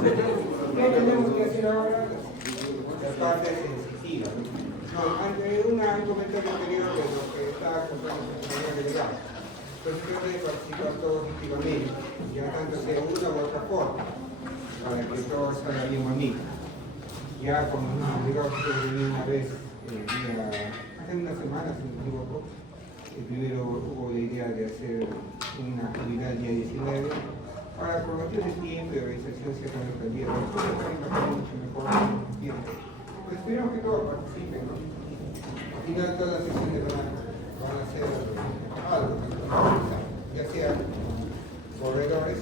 ¿Qué tenemos que hacer ahora? La parte sensitiva. No, ante un comentario anterior de lo que estaba contando el señor delegado. Pues creo que participar todos activamente, ya tanto sea una u otra forma, para que todo salga bien bonito. Ya como nos llegó una vez, hace unas semanas, si no me equivoco, primero hubo la idea de hacer una actividad el día 19, para por motivos de tiempo y de organización se ha cambiado, después va a mucho mejor tiempo. Pues esperamos que todos participen, ¿no? Al final todas las sesiones van a ser algo, ya sea corredores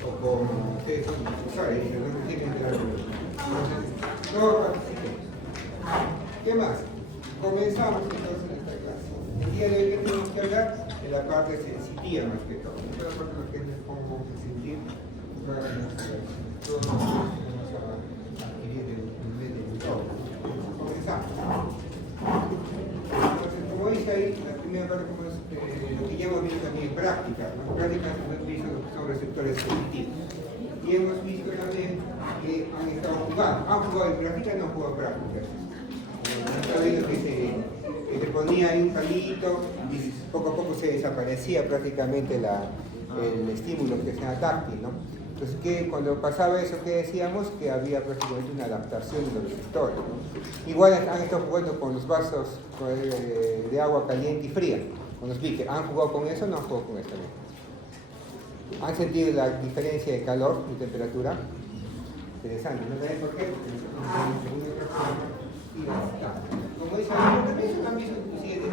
o como ustedes son profesores, no tienen que dar. Entonces, todos participen. ¿Qué más? Comenzamos entonces esta clase. El día de hoy tenemos que hablar de la parte sensitiva más que todo. No la parte de lo que cómo vamos a sentir, todos vamos a adquirir el nivel de todo. Comenzamos. Entonces, como dice ahí, la primera parte como es lo que ya hemos visto también en práctica. En práctica hemos visto lo que son receptores sensitivos. Y hemos visto también que han estado jugando. Han jugado en práctica, no han jugado en práctica. Está viendo que se ponía ahí un palito y poco a poco se desaparecía prácticamente el estímulo que sea táctil, ¿no? Entonces, cuando pasaba eso que decíamos, que había prácticamente una adaptación de los receptores, ¿no? Igual han estado jugando con los vasos de agua caliente y fría, con los beakers. ¿Han jugado con eso o no han jugado con eso? ¿Han sentido la diferencia de calor y temperatura? Interesante, ¿no saben por qué? Como dice, también son cambios inclusive de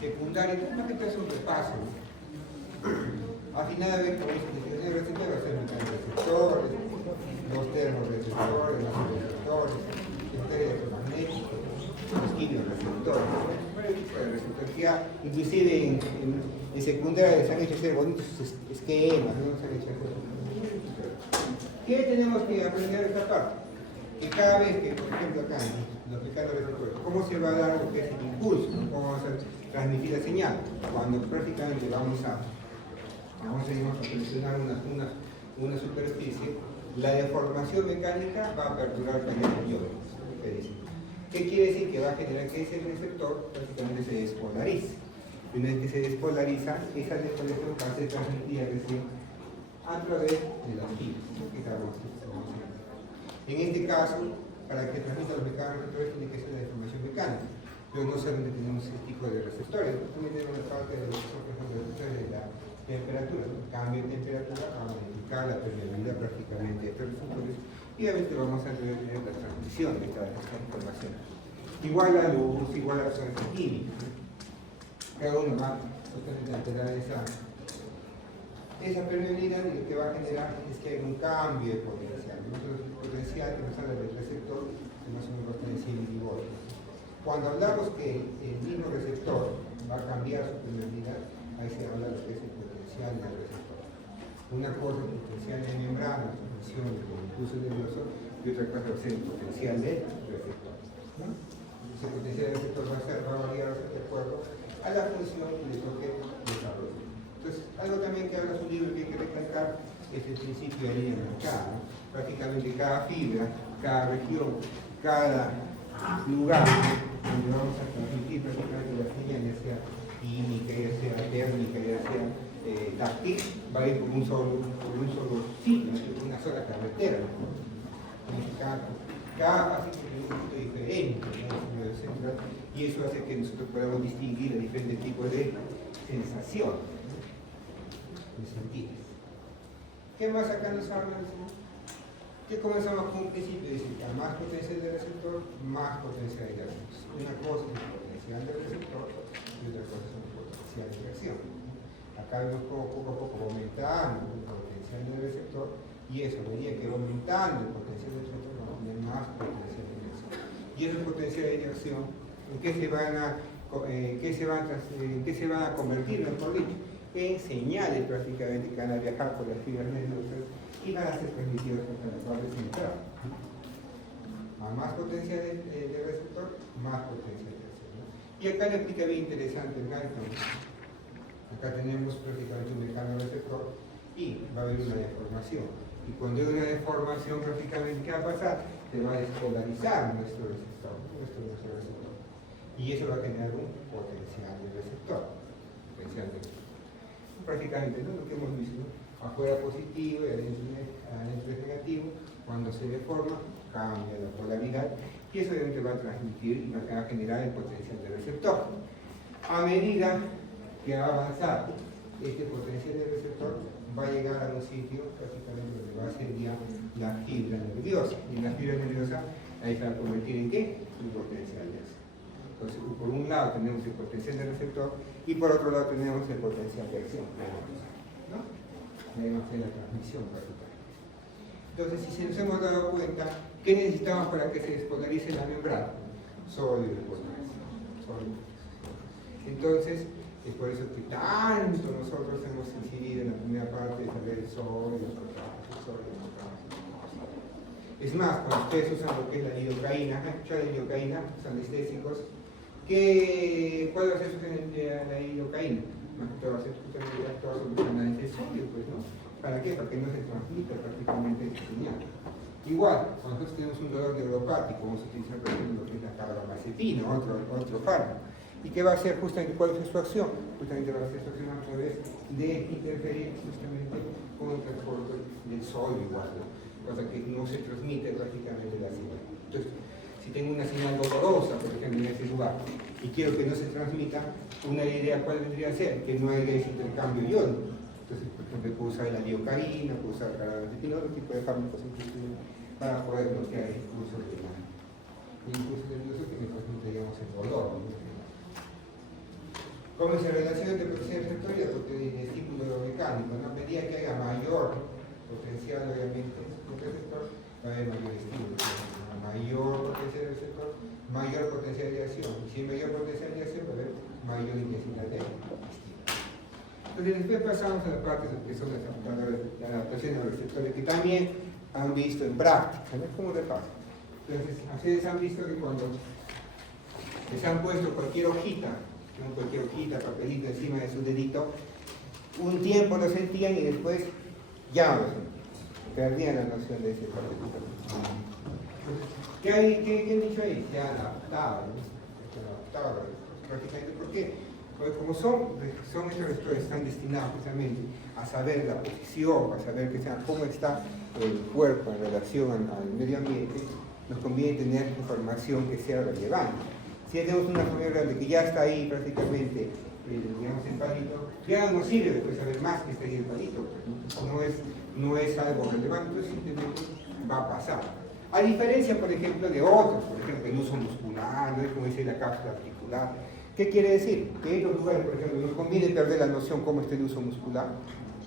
secundaria, más que todo es un repaso. Al final de ver cómo dice el receptor va a ser receptores, los termorreceptores, los receptores, sectores electromagnéticos, los quimioreceptores, varios tipos de receptores. Ya, inclusive en secundaria les han hecho hacer bonitos esquemas, ¿no? Se han hecho hacer. ¿Qué tenemos que aprender de esta parte? Que cada vez que, por ejemplo, acá los mecanorreceptores, ¿cómo se va a dar lo que es el impulso? ¿No? ¿Cómo vamos a transmitir la señal? Cuando prácticamente vamos a presionar una superficie, la deformación mecánica va a perdurar para el ion. ¿Qué quiere decir? Que va a generar que ese receptor prácticamente se despolarice. Una vez que se despolariza, esa despolarización va a ser transmitida recién a través de las fibras, que vamos a ver. En este caso, para que transmita los mecanorreceptores tiene que ser una deformación mecánica, pero no solamente tenemos ese tipo de receptores, también tenemos la parte de los receptores de la temperatura, ¿no? Cambio de temperatura va a modificar la permeabilidad prácticamente de estos receptores y obviamente vamos a tener la transmisión de esta información. Igual la luz, igual la resonancia química, cada uno va a alterar esa permeabilidad y lo que va a generar es que hay un cambio de potencial. Nosotros el potencial que nos sale del receptor es más o menos 100 milivolts. Cuando hablamos que el mismo receptor va a cambiar su permeabilidad, ahí se habla de lo que es el potencial del receptor. Una cosa es el potencial de membrana, la función del impulso nervioso, y otra cosa va a ser el potencial del receptor, ¿no? Ese potencial del receptor va a variar de acuerdo a la función y de lo que desarrolla. Entonces, algo también que habla su libro que hay que recalcar es el principio de línea marcada, ¿no? Prácticamente cada fibra, cada región, cada lugar donde vamos a transmitir prácticamente la señal, ya sea química, ya sea térmica, ya sea táctil, va a ir por un solo sitio, por una sola carretera, ¿no? Cada fase tiene un punto diferente, ¿no? Y eso hace que nosotros podamos distinguir los diferentes tipos de sensaciones, de sentidos. ¿Qué más acá nos habla? Que comenzamos con un principio, es decir, a más potencial del receptor, más potencial de reacción. Una cosa es el potencial del receptor y otra cosa es el potencial de reacción. Acá vemos cómo poco a poco va aumentando el potencial del receptor y eso, a medida que va aumentando el potencial del receptor, va a tener más potencial de reacción. Y esos potenciales de reacción, ¿en qué se van a convertir, mejor dicho? En señales prácticamente que van a viajar por las fibras nerviosas y van a ser transmitidos hasta la parte central. A más potencia de receptor, más potencia de reacción, ¿no? Y acá le explica bien interesante el Galton. Acá tenemos prácticamente un mecanorreceptor y va a haber una deformación. Y cuando hay una deformación, prácticamente, ¿qué va a pasar? Se va a despolarizar nuestro receptor. Y eso va a generar un potencial de receptor. Prácticamente, ¿no? Lo que hemos visto, ¿no? Afuera positivo y adentro es negativo. Cuando se deforma, cambia la polaridad y eso obviamente va a transmitir y va a generar el potencial del receptor. A medida que va a avanzar este potencial del receptor, va a llegar a un sitio prácticamente donde va a ser ya la fibra nerviosa. Y la fibra nerviosa ahí se va a convertir en ¿qué? En potencial de acción. Entonces, por un lado tenemos el potencial del receptor y por otro lado tenemos el potencial de acción. ¿No? Debemos hacer la transmisión prácticamente. Entonces, si nos hemos dado cuenta, ¿qué necesitamos para que se despolarice la membrana? Sodio y potasio. Entonces, es por eso que tanto nosotros hemos incidido en la primera parte de saber el sodio, el potasio. Es más, cuando ustedes usan lo que es la lidocaína, ¿han escuchado la lidocaína? Los anestésicos. ¿Cuál va a ser su la lidocaína? Más que todo va a ser justamente actuar sobre el canal de sodio, pues, ¿no? ¿Para qué? Para que no se transmita prácticamente esa señal. Igual, cuando nosotros tenemos un dolor neuropático, vamos a utilizar por ejemplo lo que es la carbamazepina, otro fármaco. ¿Y qué va a hacer justamente? ¿Cuál es su acción? Justamente va a ser su acción a través de interferir justamente con el transporte del sodio igual, ¿no? Cosa que no se transmite prácticamente la señal. Entonces, si tengo una señal dolorosa, por ejemplo, en ese lugar, y quiero que no se transmita, una idea cuál vendría a ser, que no haya ese intercambio iónico. Entonces, por ejemplo, puedo usar la lidocaína, puedo usar carbamazepina, otro tipo de fármacos para poder bloquear el impulso nervioso que me transmite, digamos, el dolor, ¿no? ¿Cómo se relaciona entre potencial receptor y el estímulo mecánico? ¿No? A medida que haya mayor potencial, obviamente, del receptor, va a haber mayor estímulo. Mayor potencial del receptor, mayor potencial de acción. Y si hay mayor potencial de acción, va a haber mayor intensidad de estímulo. Entonces, después pasamos a la parte que son las adaptaciones a los receptores, que también han visto en práctica, ¿no? ¿Cómo le pasa? Entonces, ustedes han visto que cuando les han puesto cualquier hojita, papelito encima de su dedito, un tiempo lo sentían y después ya perdían la noción de ese papelito. ¿Qué han dicho ahí? Se han adaptado, ¿no? Se han adaptado prácticamente. ¿Por qué? Porque como son estos receptores están destinados precisamente a saber la posición, a saber cómo está el cuerpo en relación al medio ambiente, nos conviene tener información que sea relevante. Si tenemos una familia grande que ya está ahí prácticamente, digamos, el palito, ya no sirve después saber más que está ahí el palito. No es algo relevante, entonces simplemente va a pasar. A diferencia, por ejemplo, de otros, por ejemplo, el uso muscular, ¿no? Como dice la cápsula articular. ¿Qué quiere decir? Que en los lugares, por ejemplo, nos conviene perder la noción cómo está el uso muscular,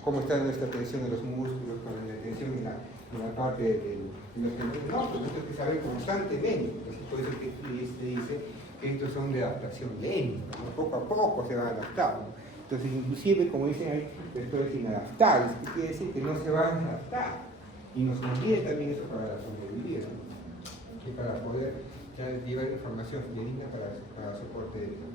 cómo está nuestra tensión en los músculos, con la tensión en la parte de los tendones. No, pues esto hay que saber constantemente. Por eso que se dice que estos son de adaptación lenta, ¿no? Poco a poco se van adaptando. Entonces, inclusive, como dicen ahí, esto es inadaptable, que quiere decir que no se van a adaptar. Y nos conviene también eso para la sobrevivir, ¿no? Y para poder llevar información fidedigna para soporte de vida.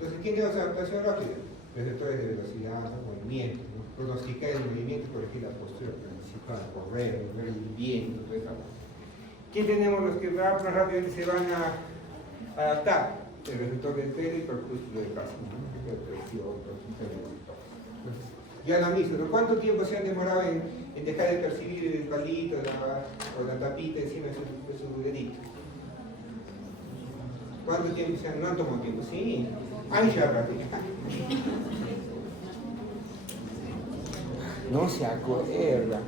Entonces, ¿quién tiene adaptación rápida? Receptores de velocidad, movimiento, ¿no? Pronosticar el movimiento y corregir la postura principal, correr, ver el viento, todo eso. ¿Quién tenemos los que más rápidamente se van a adaptar? El receptor del pelo y el corpúsculo de casa, ¿no? Entonces, ya lo han visto, ¿no? ¿Cuánto tiempo se han demorado en dejar de percibir el palito o la tapita encima de su dedito? ¿Cuánto tiempo se han? No han tomado tiempo, sí. Años ya prácticamente. No se acuerda.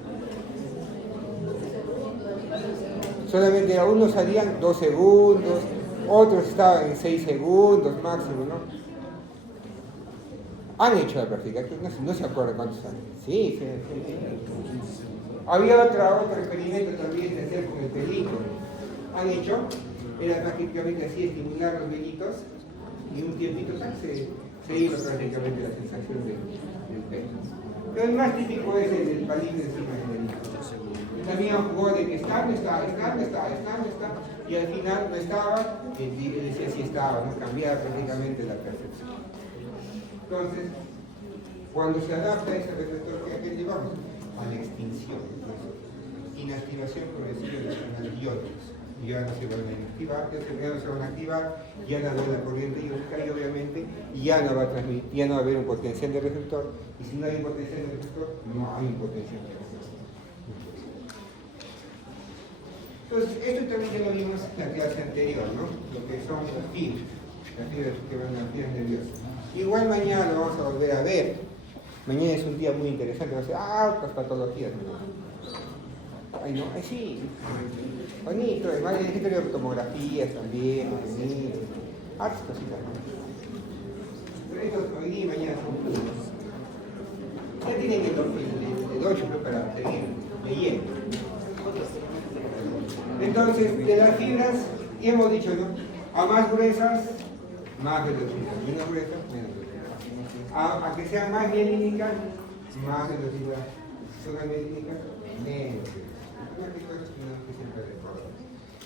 Solamente algunos salían 2 segundos, otros estaban en 6 segundos máximo, ¿no? Han hecho la práctica, no se acuerdan cuántos años. Sí. Había otro experimento también de hacer con el pelito. Han hecho, era prácticamente así, estimular los velitos y un tiempito se iba prácticamente la sensación del pelo. Pero el más típico es el palito encima del velito. También jugó de que está, y al final no estaba, él decía si estaba, ¿no? Cambiaba prácticamente la percepción. Entonces, cuando se adapta ese receptor, ¿a qué llevamos? A la extinción. inactivación progresiva de los canales iónicos. Ya no se van a inactivar, ya no se van a activar, ya no va a haber la corriente iónica y obviamente ya no va a transmitir, ya no va a haber un potencial de receptor, y si no hay un potencial de receptor, no hay un potencial de receptor. Entonces, esto también ya lo vimos en la clase anterior, ¿no? Lo que son las fibras que van a las fibras nerviosas. Igual mañana lo vamos a volver a ver. Mañana es un día muy interesante, va a ser hartas patologías, ¿no? Ay, no, ay, sí, bonito, además necesito de tomografías también, bonito, hartas cositas, ¿no? Pero estos hoy día y mañana son puros. Ya tienen el 8 para seguir leyendo. Entonces, de las fibras, y hemos dicho, ¿no? A más gruesas, más velocidad. Menos gruesas, menos velocidad. A que sean más mielínicas, más velocidad. Son más mielínicas, menos velocidad.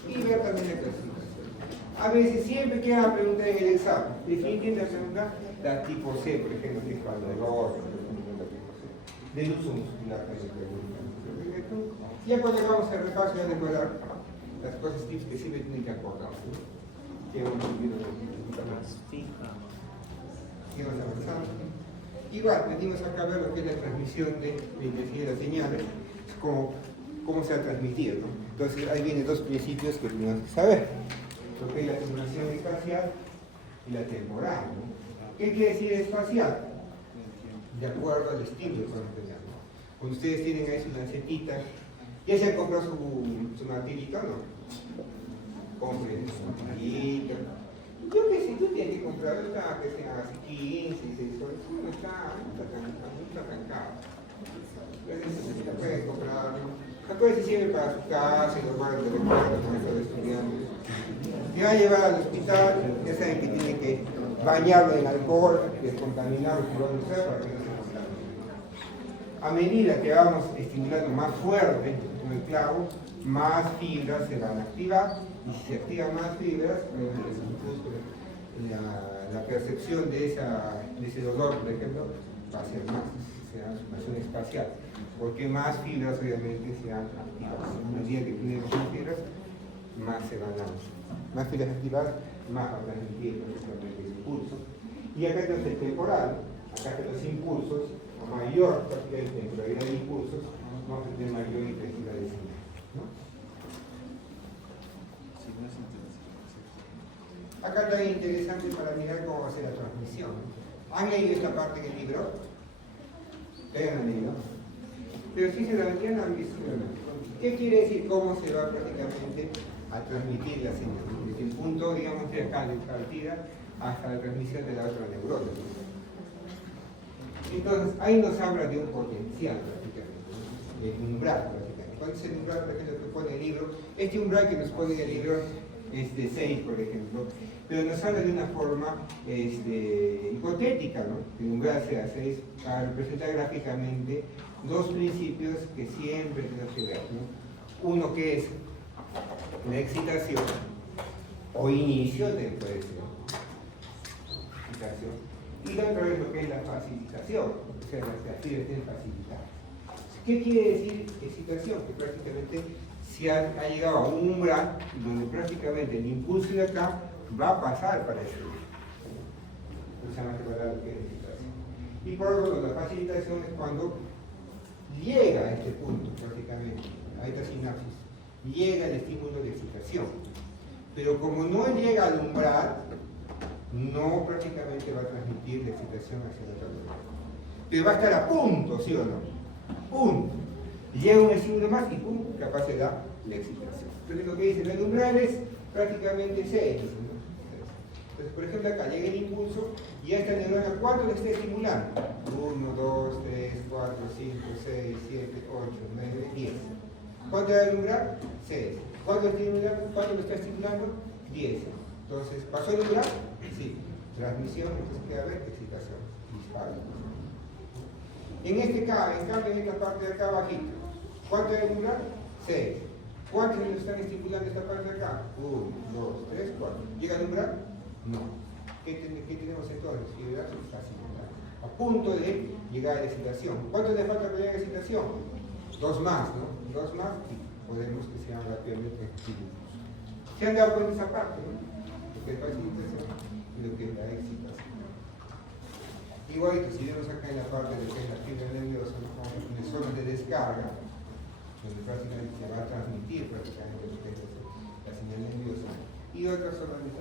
Y ver también la clasificación. A veces siempre queda preguntar en el examen. Definitivamente la pregunta, la tipo C, por ejemplo, que es para el dolor, del uso muscular que se pregunta. Ya cuando vamos al repaso ya recordar las cosas tips que siempre tienen que acordar. Que hemos vivido más fija. Y vamos avanzando. Igual, venimos acá a ver lo que es la transmisión de intensidad de las señales, cómo se ha transmitido, ¿no? Entonces ahí vienen dos principios que tenemos que saber, lo que es la simulación espacial y la temporal, ¿no? ¿Qué quiere decir espacial? De acuerdo al estímulo que vamos a tener, ¿no? Cuando ustedes tienen ahí su lancetita, ¿ya se han comprado su martilito, no? Compren su martilito. Yo qué sé, tú tienes que comprarlo, que sean así 15, 16 horas, no está arrancado. Entonces, pueden comprarlo. Después se sirve para su casa y los guardan de recuerdo con estos estudiantes. Si van a llevar al hospital, ya saben que tienen que bañarlo en alcohol, descontaminarlo por donde sea para que no se contamine. A medida que vamos estimulando más fuerte con el clavo, más fibras se van a activar, y si se activan más fibras, la percepción de ese dolor, por ejemplo, va a ser más, será una acción espacial, porque más fibras obviamente se han activado. A medida que tenemos más fibras, más se van a más fibras activadas, más van a transmitir perfectamente el impulso. Y acá tenemos el temporal, acá tenemos los impulsos, a mayor cantidad de temporalidad de impulsos, vamos a tener mayor intensidad de señal, ¿no? Acá está interesante para mirar cómo va a ser la transmisión. ¿Han leído esta parte del libro? ¿Han leído? Pero sí se la han visto. ¿Qué quiere decir cómo se va prácticamente a transmitir la señal? Desde el punto, digamos, de acá de partida hasta la transmisión de la otra neurona. Entonces, ahí nos habla de un potencial prácticamente, ¿no? De umbral prácticamente. ¿Cuál es el umbral, por ejemplo, que pone el libro? Este umbral que nos pone el libro es de 6, por ejemplo, pero nos habla de una forma hipotética, ¿no? Que el umbral sea 6 para representar gráficamente dos principios que siempre tenemos que ver, ¿no? Uno que es la excitación o inicio de puede ser excitación, y la otra es lo que es la facilitación, o sea, las fibras tienen facilitar. ¿Qué quiere decir excitación? Que prácticamente se ha llegado a un umbral donde prácticamente el impulso de acá va a pasar para ese lugar. Se llama lo que es excitación. Y por lo tanto, la facilitación es cuando llega a este punto prácticamente, a esta sinapsis, llega el estímulo de excitación. Pero como no llega al umbral, no prácticamente va a transmitir la excitación hacia el otro lugar. Pero va a estar a punto, ¿sí o no? Punto. Llega un estímulo más y pum, capaz se da la excitación. Entonces lo que dice el umbral es prácticamente 6. Entonces, por ejemplo, acá llega el impulso y a esta neurona, ¿cuánto le está estimulando? 1, 2, 3, 4, 5, 6, 7, 8, 9, 10. ¿Cuánto da el umbral? 6. ¿Cuánto lo está estimulando? 10. Entonces, ¿pasó el umbral? Sí. Transmisión, entonces queda ver excitación. Disparo. En cambio, en esta parte de acá abajito, ¿cuánto da el umbral? 6. ¿Cuántos nos están estimulando esta parte de acá? 1, 2, 3, 4. ¿Llega al umbral? No. ¿Qué tenemos entonces? Fibras facilitadas. A punto de llegar a la excitación. ¿Cuánto le falta para llegar a la excitación? dos más, ¿no? Dos más y podemos que sean rápidamente dibujados. ¿Se han dado cuenta esa parte, no? Lo que es facilitación y lo que es la excitación. Igual que si vemos acá en la parte de lo que es la fibra nerviosa, ¿no? Como zonas de descarga, donde prácticamente se va a transmitir prácticamente lo que es la señal nerviosa, y otras zonas de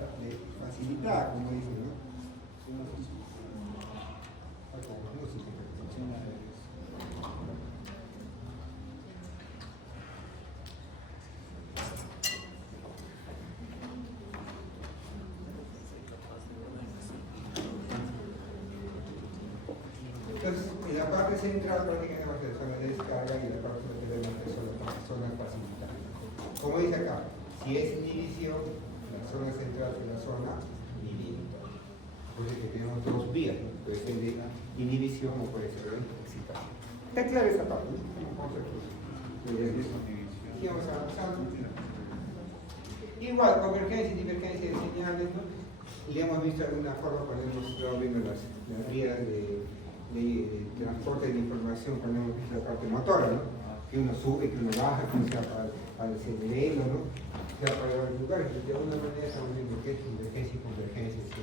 facilitar, como dicen, ¿no? Entonces, en la parte central prácticamente va a ser zona de descarga y la parte lateral va a ser zona facilitada. Como dice acá, si es inhibición, la zona central es la zona inhibitoria. Por eso que tenemos dos vías, ¿no? Puede ser de inhibición o puede ser de excitación. ¿Está clara esa parte? Y vamos avanzando. Igual, convergencia y divergencia de señales, ¿no? Y hemos visto de alguna forma cuando hemos estado viendo las vías de transporte de información cuando hemos visto la parte motora, ¿no? Que uno sube, que uno baja, que uno sea para el cerebelo, ¿no? Sea para varios lugares, pero de alguna manera estamos viendo que es convergencia y convergencia. ¿Sí?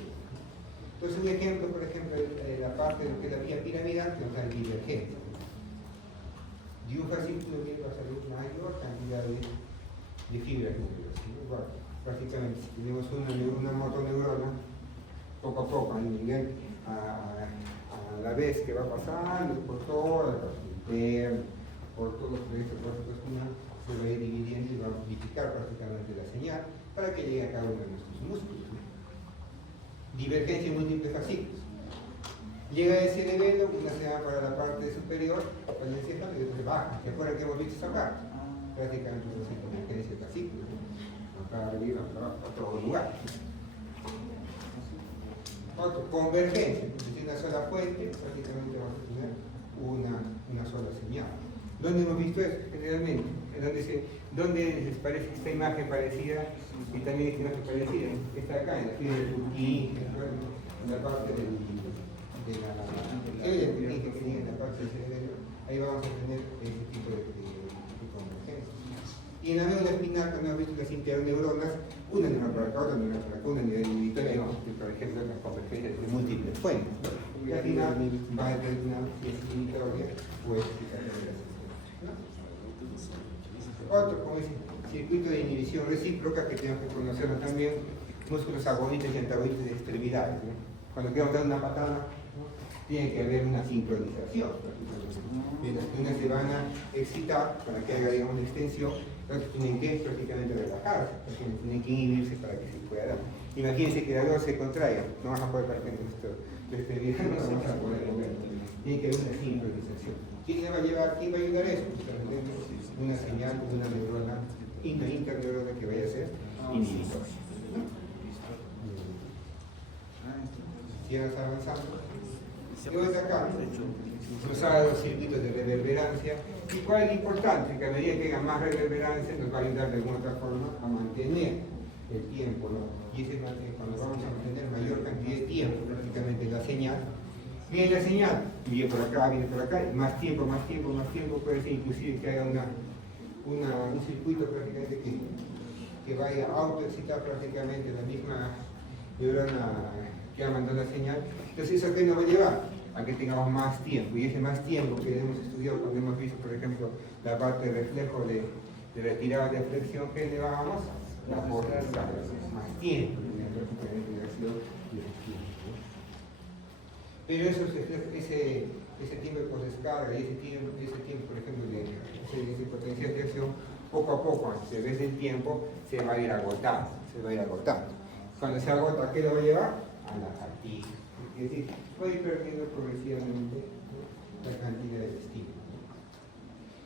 Entonces, un ejemplo, por ejemplo, la parte de lo que es la vía piramidal, que nos da divergencia. De un fascículo bien va a salir mayor cantidad de fibras nerviosas, ¿no? Igual, prácticamente, si tenemos una motoneurona, poco a poco, a nivel a la vez que va pasando por toda la parte interna, por todos los proyectos se va a ir dividiendo y va a amplificar prácticamente la señal para que llegue a cada uno de nuestros músculos, ¿no? Divergencia en múltiples fascículos. Llega el cerebelo, una se va para la parte superior, para el encéfalo y después baja. ¿Se acuerdan que hemos visto esa parte? Prácticamente una convergencia de fascículos, ¿no? Para arriba, para abajo, a todo lugar. Otro, convergencia, es una sola fuente, prácticamente vamos a tener una sola señal. ¿Dónde hemos visto eso? Generalmente, ¿dónde les parece esta imagen parecida y también esta imagen parecida? Está acá, en la fibra de Purkinje, en la parte de la Purkinje que tiene en la parte del cerebro, ahí vamos a tener ese tipo de convergencia. Y en la médula espinal, cuando hemos visto las interneuronas, una neurona para acá, otra neurona para acá, una neurona inhibitoria, ahí vamos a tener, por ejemplo, las convergencias de múltiples fuentes. Y al final va a determinar si es inhibitoria o es excitatoria. Otro, como dice, circuito de inhibición recíproca, que tenemos que conocerlo también, músculos agonitas y antagonistas de extremidades, ¿no? Cuando queremos dar una patada, ¿no? Tiene que haber una sincronización. Mientras que unas se van a excitar para que haga, digamos, una extensión, entonces tienen que prácticamente relajarse, tienen que inhibirse para que se pueda dar. Imagínense que la dos se contraiga, no vas a poder, por ejemplo, de extremidad, no se va a poder mover. Tiene que haber una sincronización. ¿Quién va a ayudar a eso? Una señal, una neurona, una interneurona que vaya a ser inhibitoria. ¿Sigues avanzando? Y voy acá, cruzar los circuitos de reverberancia. ¿Y cuál es lo importante? Que a medida que haya más reverberancia nos va a ayudar de alguna otra forma a mantener el tiempo, ¿no? Y ese cuando vamos a mantener mayor cantidad de tiempo prácticamente la señal, viene la señal, viene por acá, y más tiempo, puede ser inclusive que haga un circuito prácticamente que vaya a autoexcitar prácticamente la misma neurona que ha mandado la señal. Entonces, ¿eso qué nos va a llevar? A que tengamos más tiempo, y ese más tiempo que hemos estudiado cuando hemos visto, por ejemplo, la parte de reflejo de retirada de flexión, que elevábamos la fuerza, más tiempo, pero ese tiempo de posdescarga y ese tiempo, por ejemplo, de ese potencial de acción, poco a poco, a través del tiempo, se va a ir agotando, Cuando se agota, ¿qué lo va a llevar? A la fatiga. Es decir, va a ir perdiendo progresivamente la cantidad de estímulo.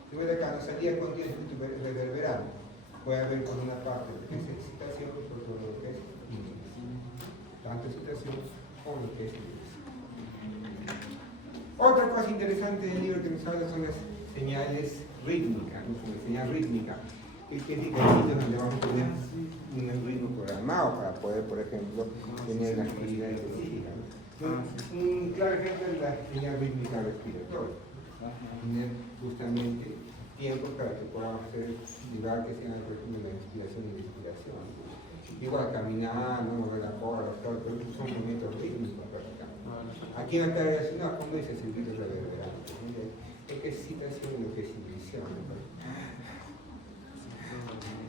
Si ves acá, nos salía con tiempo reverberante. Puede haber por una parte lo que es excitación y por otro lo que es inhibición. Tanto excitación como lo que es inhibición. Otra cosa interesante del libro que nos habla son las señales rítmicas, ¿no? Como señal rítmica. Que significa sitios donde vamos a tener un ritmo programado para poder, por ejemplo, tener una actividad específica, ¿no? Un claro ejemplo es la señal rítmica respiratoria. Tener justamente tiempo para que podamos llevar que sea el régimen de la inspiración y la expiración. Igual caminar, no mover la cola, todo, pero son momentos rítmicos prácticamente. Aquí en la tarea de no, ¿cómo dice el circuito reverberante? Es que es excitación y lo que es inhibición.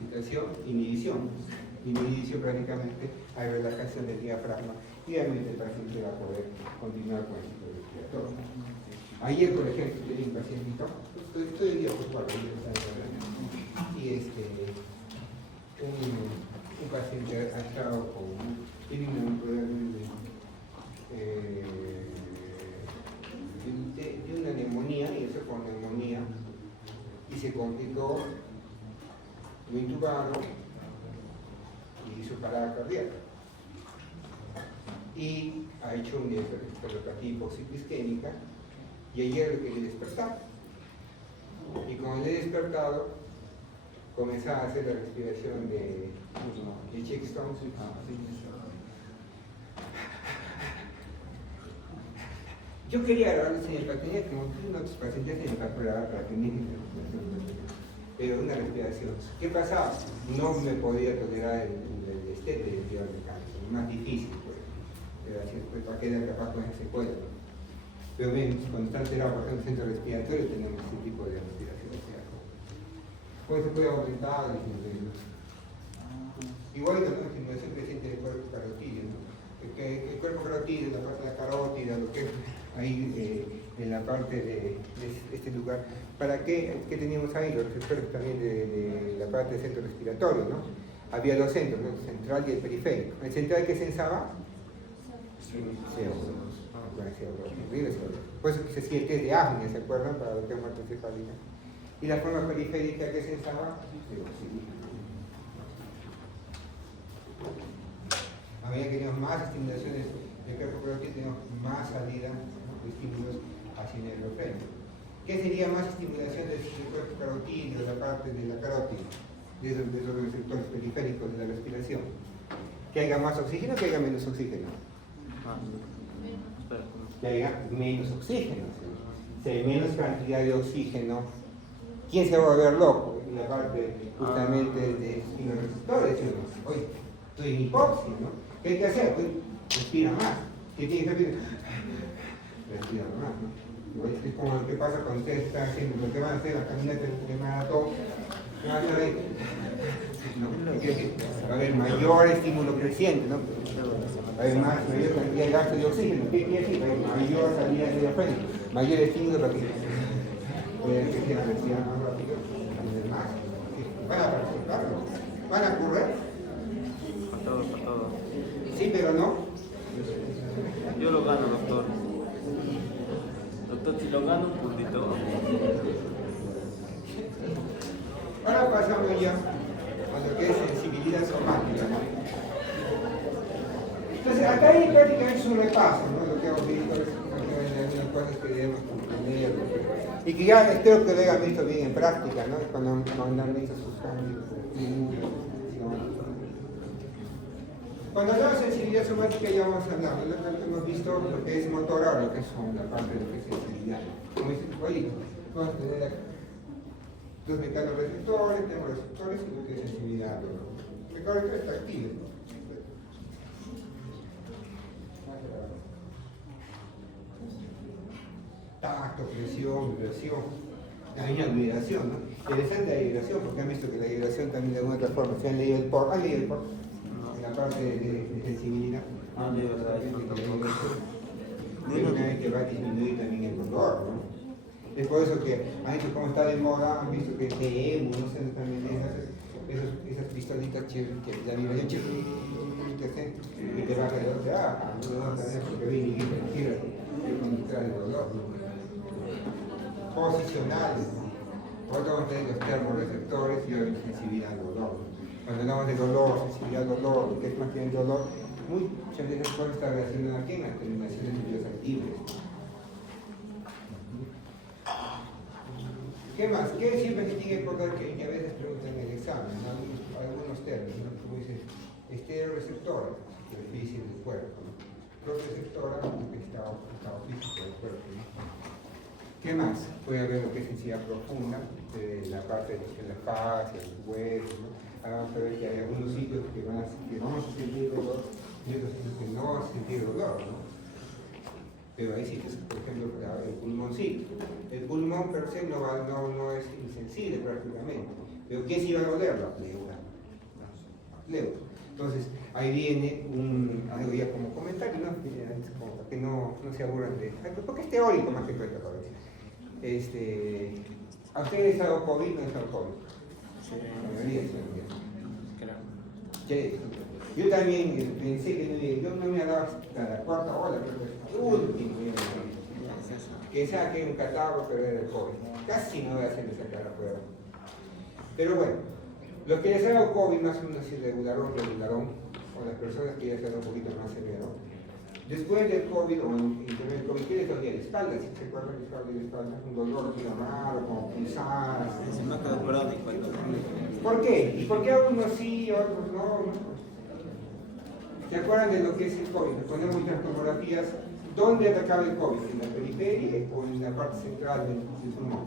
Excitación, inhibición. Inhibición prácticamente hay relajación del diafragma y obviamente el paciente va a poder continuar con el ciclo respiratorio. Ayer, por ejemplo, tenía un pacientito, estoy el día ocupado, y un paciente ha estado tiene un problema de una neumonía, y eso fue neumonía, y se complicó, lo intubaron y hizo parada cardíaca. Y ha hecho una encefalopatía hipoxiclisquémica, y ayer lo quería despertar. Y cuando le he despertado, comenzaba a hacer la respiración de Checkstone. Yo quería agarrarle señalpatinía como otros pacientes en para que miren, pero una respiración. ¿Qué pasaba? No me podía tolerar el estete del de cáncer, más difícil, pues. Pero así después para quedar capaz con esa secuela. Pero bien, cuando está alterado por ejemplo el centro respiratorio tenemos ese tipo de respiración. Pues se puede aumentar, igual que la estimulación creciente del cuerpo carotídeo, ¿no? El cuerpo carotídeo, la parte de la carótida, lo que es ahí en la parte de este lugar. ¿Para qué? ¿Qué teníamos ahí? Los receptores también de la parte del centro respiratorio, ¿no? Había dos centros, ¿no? El central y el periférico. ¿El central qué sensaba? CO2. Por eso que se siente de apnea, ¿se acuerdan? Para lo que es muerte encefálica. Y la forma periférica que sensaba, a medida que tenemos más estimulaciones del cuerpo carotídeo, tenemos más salida de estímulos hacia el neurofreno. ¿Qué sería más estimulación del cuerpo carotídeo, de la parte de la carótida, de esos receptores periféricos de la respiración? ¿Que haya más oxígeno o que haya menos oxígeno? Que haya menos oxígeno. Si hay menos cantidad de oxígeno, ¿quién se va a volver loco? En la parte justamente de los receptores. Oye, estoy en hipoxia, ¿no? ¿Qué hay que hacer? Pues, respira más. ¿Qué tiene que hacer? Respira más, ¿no? Es como lo que pasa cuando ustedes están haciendo lo que van a hacer, la caminata de maratón. Va a haber mayor estímulo creciente, ¿no? Va a haber mayor cantidad de gasto de oxígeno. ¿Qué quiere decir? Va a haber mayor salida de diafragma, mayor estímulo para que quieran respirar más rápido. Van a participarlo, van a correr. Para todo. Sí, pero no. Yo lo gano, doctor. Doctor, si lo gano, un puntito. Ahora pasamos ya a lo que es sensibilidad somática, ¿no? Entonces, acá hay prácticamente es un repaso, ¿no? Lo que hemos visto, algunas cosas que debemos comprender, y que ya espero que lo hayan visto bien en práctica, ¿no? Cuando han visto sus cambios. Cuando hablamos de sensibilidad somática ya vamos a hablar, hemos visto lo que es motora, lo que es la parte de lo que es sensibilidad. Como dice el jueguito, vamos a tener aquí dos mecanorreceptores, tenemos receptores y lo que es sensibilidad. El mecanorreceptor está activo. Tacto, presión, vibración. Hay una vibración, ¿no? Interesante la vibración, porque han visto que la vibración también de alguna otra forma. ¿Se han leído el POR? ¿Han leído el POR? En la parte de sensibilidad. De verdad, que va a disminuir también el dolor, ¿no? Es por eso que han hecho como está de moda, han visto que TEMU, no sé, también esas pistolitas que la vibración y te baja el dolor, no también porque ve inhibir el conductor del dolor, ¿no? Posicionales, ¿no? Por vamos a tener los termorreceptores y la sensibilidad al dolor. Cuando hablamos de dolor, sensibilidad al dolor, ¿qué es más que el dolor? Muchas veces puede estar relacionado aquí en las terminaciones nerviosas libres. ¿Qué más? ¿Qué siempre se tiene que recordar que a veces preguntan en el examen, ¿no? Algunos términos, ¿no? Como dices, estereoreceptora, superficie del cuerpo, ¿no? Proprioceptora, estado físico del cuerpo, ¿no? ¿Qué más? Puede haber lo que es sensibilidad profunda, la parte de la fascia, los huesos, ¿no? Ahora vamos a ver que hay algunos sitios que vamos a sentir dolor y otros sitios que no vamos a sentir dolor, ¿no? Pero hay sitios, por ejemplo, el pulmón sí. El pulmón per se no es insensible prácticamente. Pero ¿qué sí va a doler? La pleura. La pleura. Entonces, ahí viene algo ya como comentario, ¿no? Como para que no se aburran de... Porque es teórico más que todo esta cosa. ¿A ustedes les ha dado COVID o no les ha dado COVID? Sí. La mayoría se lo dieron. Creo. Sí. Yo también pensé que yo no me daba hasta la cuarta ola, pero último, que saque un catarro, pero era el COVID. Casi no voy a hacerle sacar la prueba. Pero bueno, los que les ha dado COVID más o menos regularón, o las personas que ya se han dado un poquito más severo, después del COVID o en el COVID, ¿qué les dolía? La espalda, si se acuerdan de la espalda, un dolor muy raro, como pulsadas. Se me ha quedado crónico. ¿Por qué? ¿Y por qué a unos sí y a otros no? ¿Se acuerdan de lo que es el COVID? Le ponemos muchas tomografías. ¿Dónde atacaba el COVID? ¿En la periferia o en la parte central del pulmón?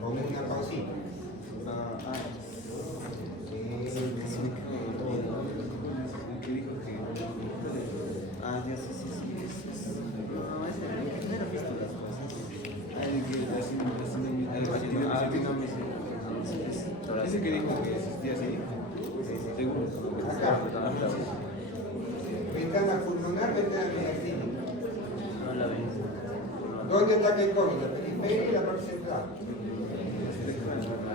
Con una pausita. Ese que dijo que existía así. Ventana pulmonar, ventana clínica. No la vi. ¿Dónde ataca el COVID? La periferia y la parte central.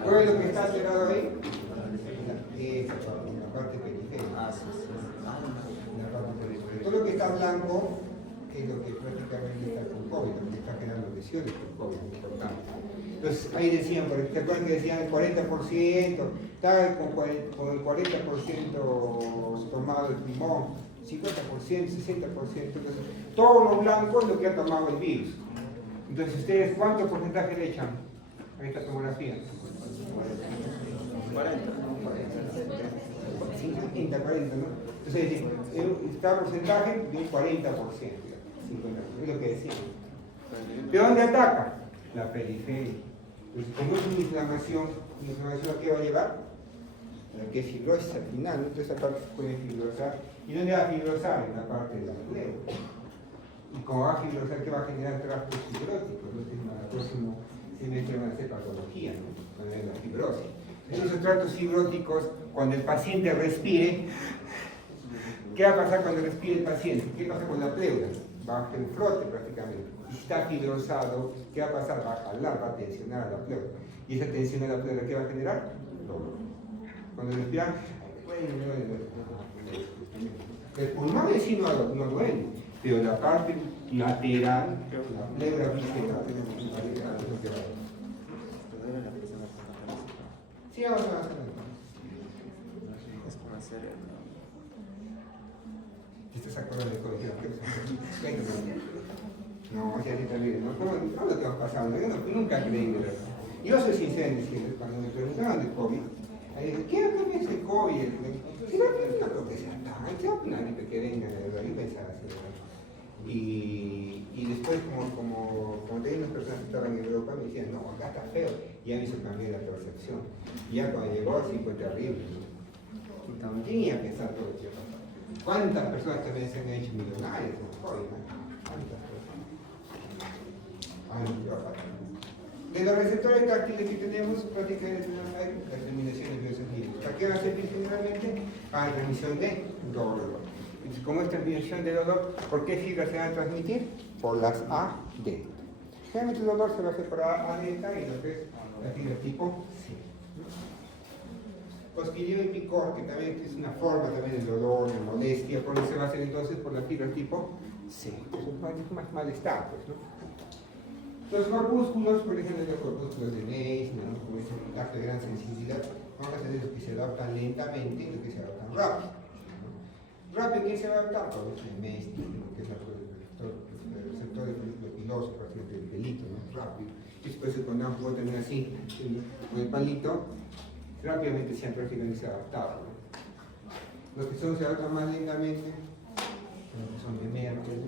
¿Cuál es lo que está alterado ahí? La parte periférica. La parte periférica. Todo lo que está blanco es lo que prácticamente está con COVID, lo que está generando lesiones con COVID, muy importante. Entonces ahí decían, ¿te acuerdan que decían el 40%? Está con el 40% tomado el pulmón, 50%, 60%. Entonces, todo lo blanco es lo que ha tomado el virus. Entonces, ¿ustedes cuánto porcentaje le echan a esta tomografía? 50, 40, ¿no? Entonces, está porcentaje de un 40%, 50%, es lo que decían. ¿De dónde ataca? La periferia. Pues como es una inflamación ¿a qué va a llevar? A que fibrosis al final, ¿no? Entonces esa parte se puede fibrosar. ¿Y dónde va a fibrosar? En la parte de la pleura. Y como va a fibrosar, ¿qué va a generar trastos fibróticos? Entonces, la próxima semestre van a hacer patología, ¿no? Van a ver la fibrosis. Esos trastos fibróticos, cuando el paciente respire, ¿qué va a pasar cuando respire el paciente? ¿Qué pasa con la pleura? Va a hacer un frote prácticamente. Si está fibrosado, ¿qué va a pasar? Va a jalar, va a tensionar a la pleura. Y esa tensión a la pleura, ¿qué va a generar? Dolor. Cuando respiran, el pulmón en sí no duele, pero la parte lateral, la pleura visceral, es lo que va a doler. Sí, vamos a hacer. ¿Estás acordando del colegio? No, ya sí también. No lo que va pasando. Yo nunca creí de verdad. Yo soy sincero en decirles, cuando me preguntaban del COVID, ¿qué es el COVID? Si no creo que sea tan, una gripe que venga, de verdad, yo pensaba así, ¿verdad? Y después, como tenía unas personas que estaban en Europa, me decían, no, acá está feo. Y ya me hizo cambiar la percepción. Y ya cuando llegó así fue terrible, ¿no? Y también tenía que pensar todo el tiempo. ¿Cuántas personas también se han hecho millonarias con COVID? ¿Cuántas personas? De los receptores táctiles que tenemos, prácticamente hay las terminaciones biosensibles. ¿Para qué van a servir generalmente? Para la transmisión de dolor. Entonces, como es transmisión de dolor, ¿por qué fibras se van a transmitir? Por las A delta. Generalmente el dolor se va a hacer por A delta y lo que es la fibra tipo C. Cosquilleo y picor, que también es una forma también de dolor, de molestia, por eso se va a hacer entonces por la fibra tipo C. Es más malestar, pues, ¿no? Los corpúsculos, por ejemplo, los corpúsculos de Meissner, ¿no? Como es un acto de gran sensibilidad, vamos a hacer los que se adaptan lentamente y los que se adaptan rápido. ¿No? Rápido, ¿quién se va a adaptar? Pues el Meissner, ¿no? Que es el receptor de folículo piloso, prácticamente el pelito, ¿no? Rápido. Y después cuando vamos a tener así, con el palito, se rápidamente prácticamente se adaptaron. Los que se adaptan más lentamente, los que son de Merkel,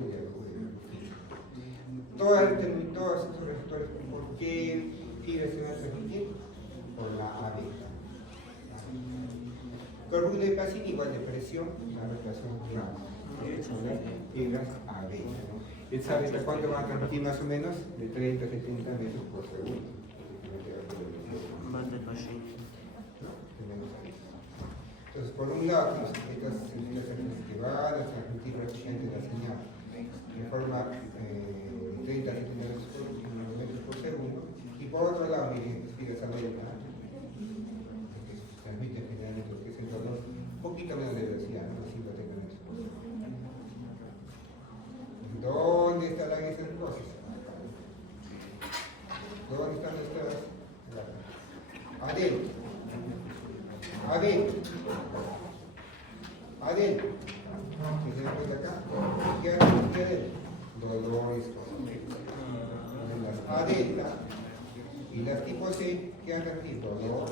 todos esos receptores, ¿por qué fibras se van a transmitir? Por la AB. Córpula de Pacini igual de presión, la rotación fibras AB. Él sabe hasta cuánto van a transmitir más o menos, de 30 a 70 metros por segundo. Entonces, por un lado, estas células que van a transmitir prácticamente la señal de forma 30 a 70 metros por segundo, y por otro lado, miren, fibras AB transmite generalmente lo que es el dolor, un poquito menos de velocidad, ¿no? 50 metros por segundo. ¿Dónde estarán esas cosas? ¿Dónde están estas? Adentro. Adentro. Adentro. ¿Se dan cuenta acá? ¿Qué hacen ustedes? Dolores cosméticos. Las adentro. Y las tipo C, ¿qué hacen aquí? Dolor.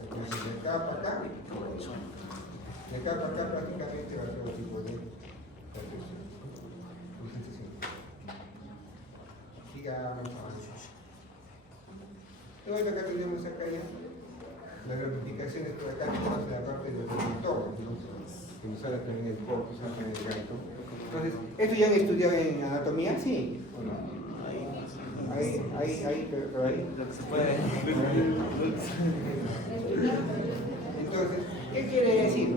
Entonces, de acá para acá. De acá para acá prácticamente va a ser otro tipo de percepción. Sigamos. Entonces acá tenemos acá ya las ramificaciones por acá, tenemos la parte del receptor, que nos habla también el corpus, también el gaito. Entonces, ¿esto ya han estudiado en anatomía? Sí, ¿o no? Pero ahí. Lo que se puede. Entonces, ¿qué quiere decir?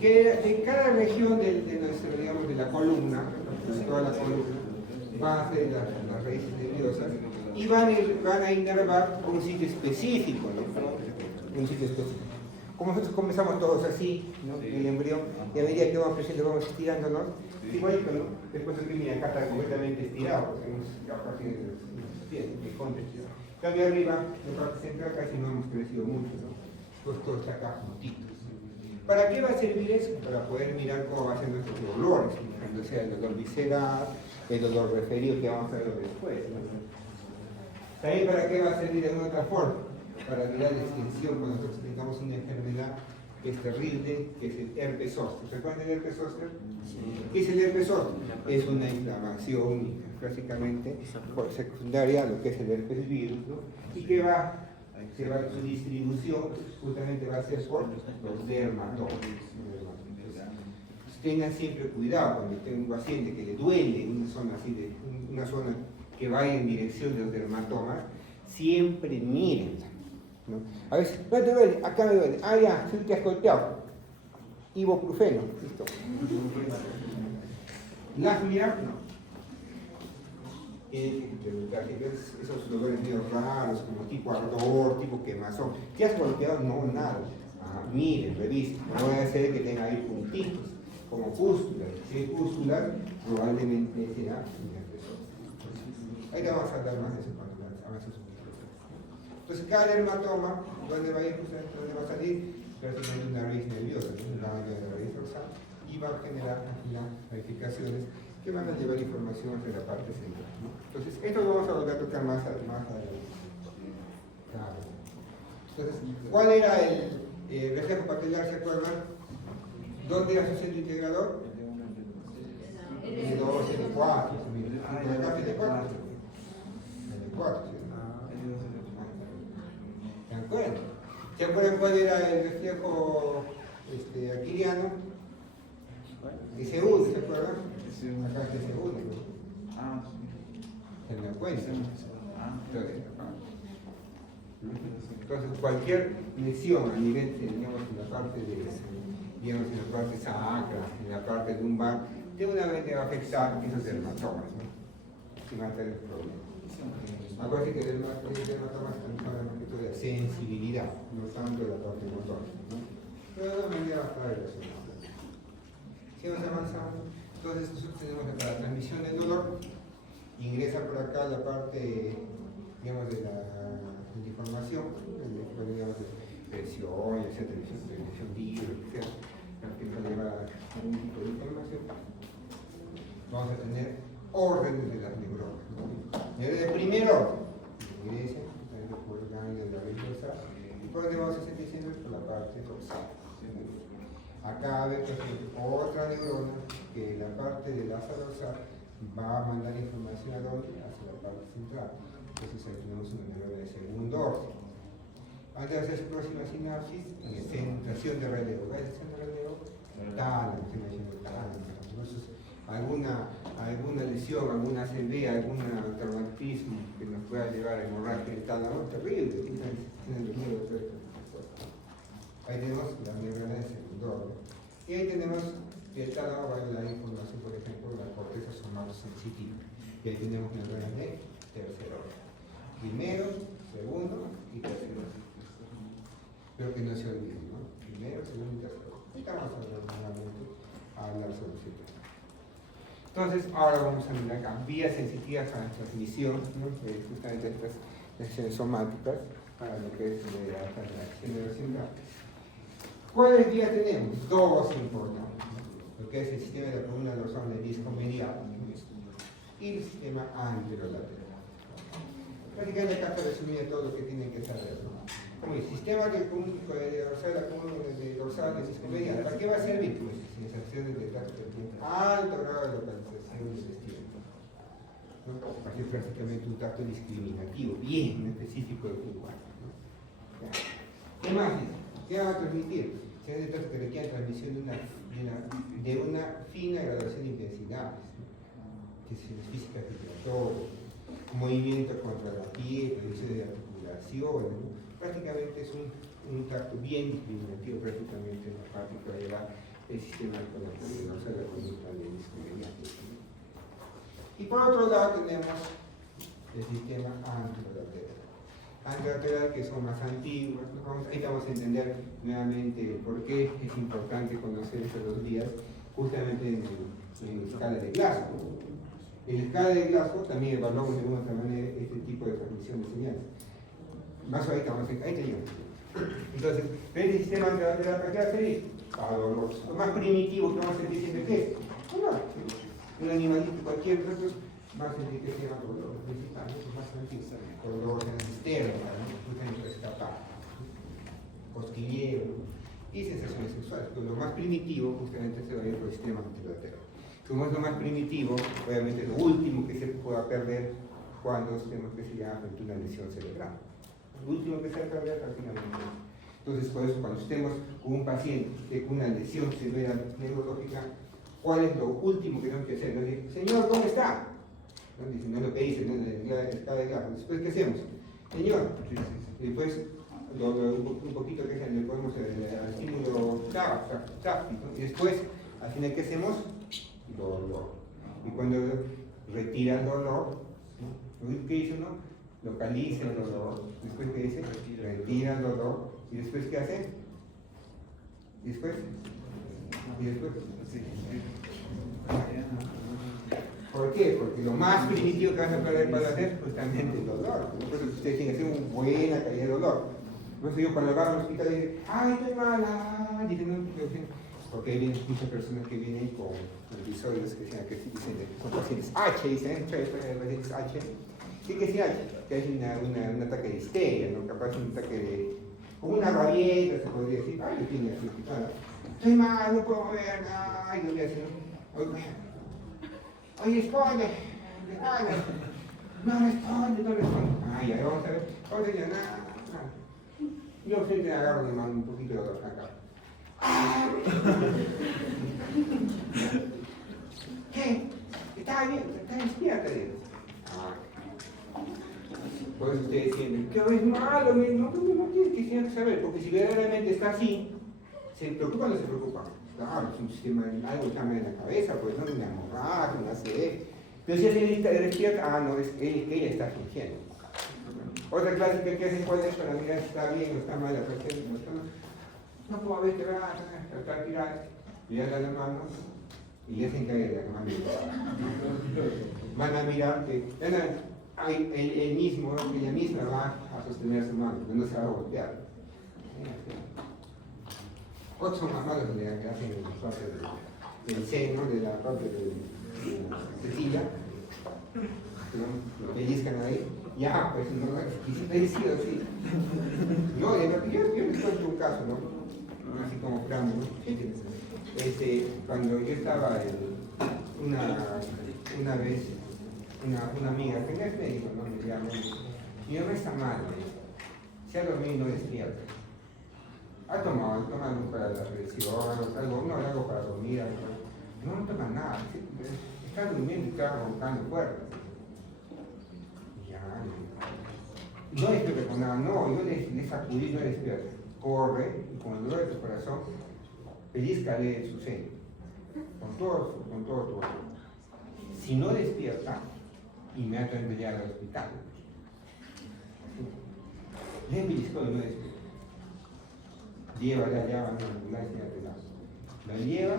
Que en cada región de la columna, de toda la columna, van a ser las raíces nerviosas y van a inervar un sitio específico, ¿no? Un sitio específico. Como nosotros comenzamos todos así, ¿no? El embrión, y a medida que vamos creciendo vamos estirándonos, igualito, ¿no? Después aquí, mira, acá está completamente estirado, porque a partir de los pies, de contra estirado. Cambio arriba, en la parte central casi no hemos crecido mucho, ¿no? Pues todo está acá juntito. ¿Para qué va a servir eso? Para poder mirar cómo va a ser nuestros dolores, o sea, el dolor visceral, el dolor referido que vamos a ver después, ¿no? ¿También para qué va a servir de alguna otra forma? Para mirar la extensión cuando nosotros tengamos una enfermedad que es terrible, que es el herpes zóster. ¿Recuerdan el herpes zóster? ¿Qué es el herpes zóster? Es una inflamación básicamente secundaria a lo que es el herpes virus, ¿no? Y que su distribución justamente va a ser por los dermatomas. Tengan siempre cuidado cuando tengan un paciente que le duele una zona así, una zona que vaya en dirección de los dermatomas, siempre miren, ¿no? A veces, no te duele, acá me duele, ya, sí te has golpeado. Ibuprofeno, listo. ¿Las miras? No. Tienen que preguntar, esos dolores medio raros, como tipo ardor, tipo quemazón. ¿Te has golpeado? No, nada. Miren, revisen. No voy a hacer que tenga ahí puntitos, como pústulas. Si hay pústulas, probablemente será un herpes zóster. Ahí te vamos a hablar más de eso cuando avances un poquito. Entonces, cada dermatoma, ¿dónde va a ir? ¿Dónde va a salir? Prácticamente una raíz nerviosa, un daño de la raíz dorsal, y va a generar ramificaciones que van a llevar información hacia la parte central, ¿no? Entonces, esto lo vamos a volver a tocar más adelante. Claro. Entonces, ¿cuál era el reflejo papilar? ¿Se acuerdan? ¿Dónde era su centro integrador? L2, L4. Acá L4. L4, ¿sí? ¿Se acuerdan? ¿Se acuerdan cuál era el reflejo aquiliano? S1, ¿se acuerdan? Acá es S1, ¿no? ¿Se me cuenta? Entonces, cualquier lesión a nivel, digamos, en la parte digamos, en la parte sacra, en la parte lumbar, de una vez va a afectar esos dermatomas, ¿no? Si va a tener problemas. Acuérdense que el dermatoma está hablando de la sensibilidad, no tanto de la parte motora, ¿no? Pero de una manera va a estar relacionada. Si nos avanzamos, entonces nosotros tenemos acá la transmisión del dolor, ingresa por acá la parte, digamos, de la información, digamos, de presión, etcétera, presión virus, etcétera, que nos lleva a algún tipo de información. Vamos a tener órdenes de las neuronas, ¿no? De primer orden, ingresa por el ganglio de la raíz dorsal, otra neurona que la parte del asa dorsal va a mandar información a dónde, hacia la parte central. Entonces ahí tenemos una neurona de segundo orden. Antes de hacer su próxima sinapsis, centración de relevo. ¿Ves centración de relevo? Tálamo, centración de tálamo. Entonces, alguna lesión, alguna ACV, algún traumatismo que nos pueda llevar a hemorragia del tálamo, terrible. Ahí tenemos la neurona de segundo orden. Y ahí tenemos que el tálamo va a dar información, por ejemplo, de la corteza somatosensitiva. Y ahí tenemos neuronas de tercer orden. Primero, segundo y tercero. Pero que no se olviden, ¿no? Primero, segundo y tercero. Ahorita vamos a hablar sobre ese tema. Entonces, ahora vamos a mirar acá. Vías sensitivas a la transmisión, ¿no? Justamente estas lesiones somáticas para lo que es la generación. ¿Cuáles vías tenemos? Dos importantes. Lo que es el sistema de la columna dorsal del disco medial y el sistema anterolateral. Prácticamente acá está resumido todo lo que tienen que saber, ¿no? Como el sistema de dorsal, la columna dorsal del disco medial, ¿para qué va a servir? Pues sensaciones de tacto de alto grado de localización del destino, ¿no? Va a ser prácticamente un tacto discriminativo, bien específico del cubano, ¿no? ¿Qué más dice? ¿Qué va a transmitir? Se de tacto que requiere transmisión de una fina graduación de intensidades, ¿no? Física respiratoria, movimiento contra la piel, reducción de articulaciones, ¿no? Prácticamente es un tacto bien discriminativo prácticamente en la parte que va a llevar el sistema reproductivo, o sea, la conducta del disco medial. Y por otro lado tenemos el sistema anterolateral. Anterolateral que son más antiguos. Ahí vamos a entender nuevamente por qué es importante conocer esas dos vías, justamente en la escala de Glasgow. En la escala de Glasgow también evaluamos de alguna otra manera este tipo de transmisión de señales. Más ahorita vamos a ahí teníamos. Entonces, el sistema anterolateral para qué va a servir? Para dolor. Lo más primitivo que vamos a sentir siempre ¿qué es? Dolor. Un animalito, cualquier cosa, va a sentir que se llama dolor. Principalmente más antiguo. Dolor en el externo, para escapar. Cosquilleo. Y sensaciones sexuales. Pero lo más primitivo justamente se va a ir por el sistema anterolateral. Como es lo más primitivo, obviamente lo último que se pueda perder cuando tenemos que se llama frente a una lesión cerebral. Lo último que se va a perder prácticamente. Entonces, por eso, cuando estemos con un paciente con una lesión severa neurológica, ¿cuál es lo último que tenemos que hacer? Nos dice, señor, ¿cómo está? ¿No? Dice, no es lo que dice, no es la escala de Glasgow. Después, ¿qué hacemos? Señor, después, un poquito que le ponemos al estímulo táctico, y después, al final, ¿qué hacemos? Dolor. Y cuando retira el dolor, ¿no? ¿Qué dice uno? Localiza el dolor. Después, ¿qué dice? Retira el dolor. ¿Y después qué hace? ¿Y después? ¿Y después? ¿Por qué? Porque lo más primitivo que vas a perder para hacer es justamente el dolor. Por eso ustedes tienen que hacer una buena calidad de dolor. Por eso yo cuando van al hospital y dicen, ¡ay, estoy mala! Dicen, no, porque hay muchas personas que vienen con episodios que dicen que son pacientes H, dicen, pacientes H. ¿Qué es H? Que hay un ataque de histeria, ¿no? Capaz un ataque de... como una rabieta, se podría decir. Ay, yo tiene así, claro. Estoy mal, no puedo ver, ay, no le hacen. Oye, responde. No responde. Ay, ya, vamos a ver. Oye, ya, nada. Yo siempre agarro de mano un poquito de dolor acá. ¿Qué? Está bien, está despierta. Por eso ustedes sienten, que es malo, no tienen que saber, porque si verdaderamente está así, ¿se preocupa o no se preocupa? Claro, es un sistema, algo cambia en la cabeza, pues no una hemorragia, una ACV. Pero si es despierta, no, ella está fingiendo. Otra clásica que hacen cuál es para mirar si está bien o está mal la presión, no puedo ver, está tirada, y ya dan la mano y ya se encae de la mano. Van a mirar que él mismo, ella misma va a sostener su mano, no se va a golpear. Otros son más malos que hacen en la parte del seno, de la parte de la cecilla, lo pellizcan ahí. Ya, pues no, he sido así. No, yo les cuento un caso, ¿no? Así como plano, ¿no? Cuando yo estaba una vez, una amiga, que no es médico, no me llama, mi mamá está mal, se ha dormido y no despierta. Ha tomado para la presión, algo para dormir, no toma nada, está durmiendo y está roncando fuerte. Ya, no despierta con nada, no, yo le sacudí, no despierta. Corre y con el dolor de tu corazón, pellizcale su seno, con todo tu cuerpo. Si no despierta, inmediatamente llega al hospital. Le pellizcó y no despierta. Llévala ya a una ambulancia de la lleva,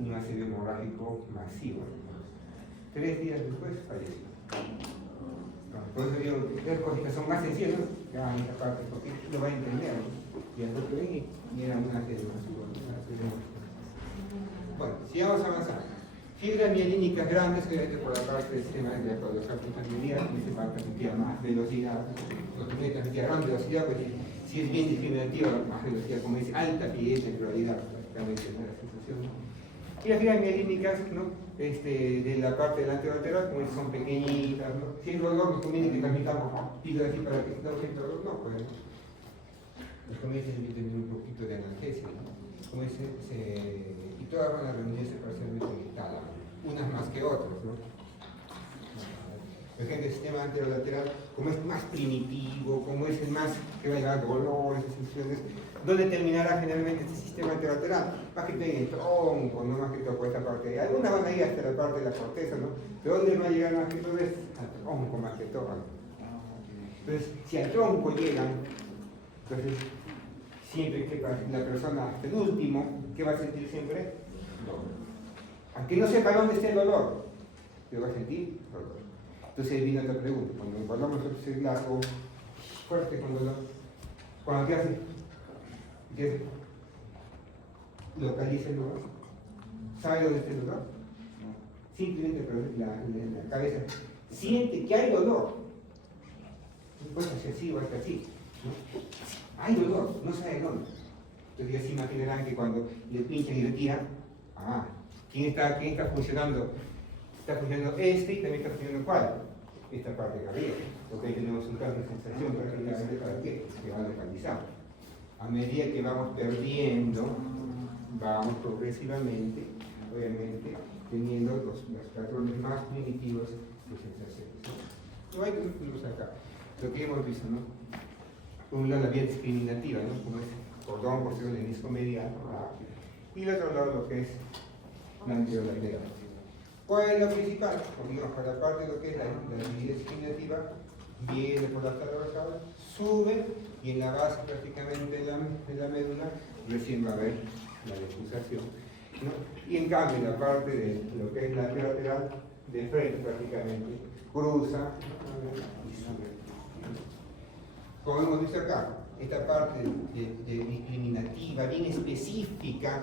un ácido hemorrágico masivo. 3 días después falleció. Por eso digo, las cosas que son más sencillas, ¿no? Ya en esta parte, porque lo va a entender, ¿no? Y el doctor y era un ácido masivo. Bueno, sigamos avanzando. Fibras mielínicas grandes, que por la parte del sistema de la transmisión, que se va a transmitir más velocidad, lo que transmitir a gran velocidad, pues si es bien discriminativa, más velocidad, como dice, alta y es en realidad, prácticamente no es la sensación. Y las fibras mielínicas, ¿no? De la parte delantera lateral, como son pequeñitas, ¿no? Si es dolor, nos conviene que transmitamos píldoras así para que no sienta dolor, no, pues. Nos conviene tener un poquito de analgesia, ¿no? Como dice, y todas van a reunirse parcialmente en tálamo, unas más que otras, ¿no? Por ejemplo, el sistema anterolateral, como es más primitivo, como es el más que va a llevar dolores, sensaciones, ¿dónde terminará generalmente este sistema anterolateral? Más que todo en el tronco, no más que todo por esta parte. Algunas van a ir hasta la parte de la corteza, ¿no? Pero ¿dónde va a llegar más que todo? Es al tronco más que todo. Entonces, si al tronco llegan, entonces, siempre que la persona hasta el último, ¿qué va a sentir siempre? Dolor. Aunque no sepa dónde está el dolor, pero va a sentir dolor. Entonces viene otra pregunta, cuando evaluamos el largo, fuerte con dolor, cuando ¿qué hace? ¿Qué hace? Localiza el dolor. ¿Sabe dónde está el dolor? Simplemente la cabeza siente que hay dolor. Puede ser así o hasta así, ¿no? Hay dolor, no sabe dónde. Entonces ya se imaginarán que cuando le pinchan y le tiran, ¿quién está funcionando? Está funcionando y también está funcionando ¿cuál? Esta parte de arriba. Porque ahí tenemos un cambio de sensación prácticamente para qué? Que va localizado. A medida que vamos perdiendo, vamos progresivamente, obviamente, teniendo los patrones más primitivos de sensaciones. No hay que incluirlos acá. Lo que hemos visto, ¿no? Por un lado la vía discriminativa, ¿no? Como es cordón posterior del disco medial, y el otro lado lo que es la anterolateral. ¿Cuál es lo principal? Porque para la parte de lo que es la vía discriminativa, viene por la dorsal, sube y en la base prácticamente de la médula recién va a haber la defusación, ¿no? Y en cambio la parte de lo que es la lateral, de frente prácticamente, cruza y sube. Como hemos visto acá, esta parte discriminativa, bien específica,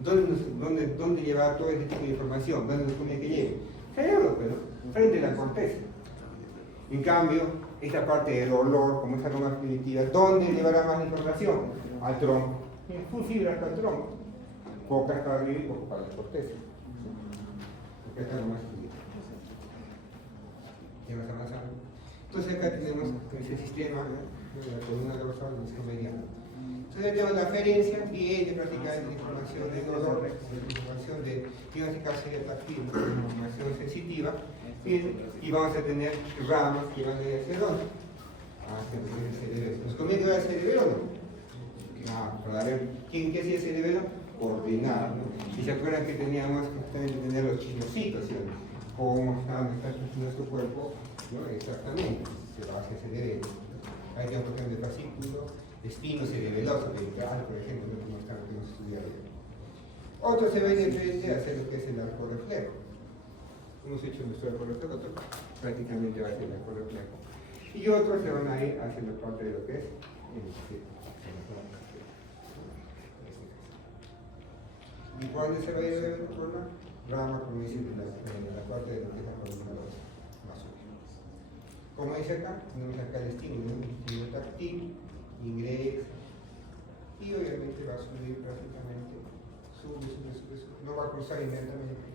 ¿dónde lleva todo este tipo de información? ¿Dónde nos conviene que lleve? Cerebro, pero frente a la corteza. En cambio, esta parte del olor, como es algo más primitiva, ¿dónde llevará más información? Al tronco. Full fibra hasta el tronco. Poca para arriba y poco para la corteza. Porque esta es lo más primitivo. ¿Ya más avanzado? Entonces acá tenemos ese sistema, ¿no? La columna dorsal y el mediano. Entonces tenemos la aferencia, viene prácticamente información de dolor, información de, en este caso sería táctil, información sensitiva, y vamos a tener ramas que van hacia dónde. Hacia el cerebelo. ¿Nos conviene que vaya al cerebelo o no? Para ver qué hacía el cerebelo, ordenar, ¿no? Y se acuerdan que teníamos que tener los chinocitos, ¿sí? Cómo está nuestro cuerpo, ¿no? Exactamente, se va hacia el cerebelo. Hay que por ejemplo de fascículo, espino cerebeloso, ventral, por ejemplo, no hemos estudiado. Otro se va independiente a hacer lo que es el arco reflejo. Hemos hecho nuestro arco reflejo, otro prácticamente va a ser el arco reflejo. Y otros se van a ir hacia la parte de lo que es el círculo. ¿Y cuándo se va a ir el columna? Rama, como dice, en la parte de lo que es la columna más útil. Como dice acá, tenemos acá el estímulo táctil, ingresa, y obviamente va a subir prácticamente sube, no va a cruzar inmediatamente.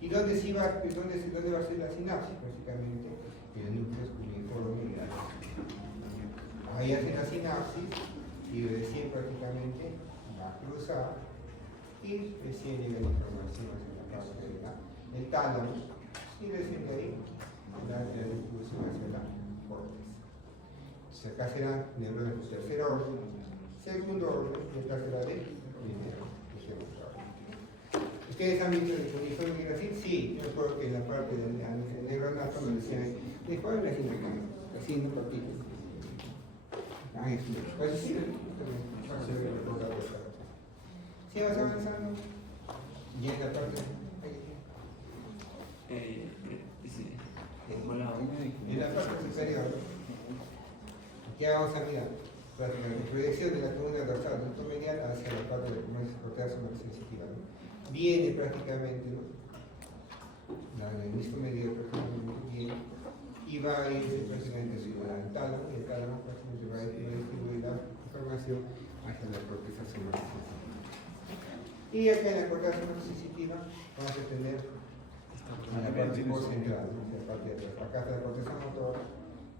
¿Y dónde va a ser la sinapsis? Básicamente en el núcleo cuneiforme. Ahí hace la sinapsis y recién prácticamente va a cruzar y recién llega la información hacia la parte del tálamo y recién de ahí la distribución hacia la córtex. Entonces acá serán neuronas de tercer orden, segundo orden y esta será de primero y segundo orden. ¿Ustedes han visto el cuneiforme Gracil? Sí, yo recuerdo que en la parte del neuronato me decían, ¿cuál es la sinapsis? Así no partidos. Pues sí, ¿sí vas avanzando? Y en la parte en la parte superior, ¿qué vamos a mirar? La proyección de la columna dorsal medial hacia la parte de la corteza sensitiva, ¿no? Viene prácticamente, ¿no? El mismo medio prácticamente viene y va a irse prácticamente al tálamo, y el tálamo prácticamente va a distribuir la información hacia la corteza sensitiva. Y acá en la corteza sensitiva vamos a tener a la parte postcentral, ¿no? La parte de atrás. Acá está la corteza motora,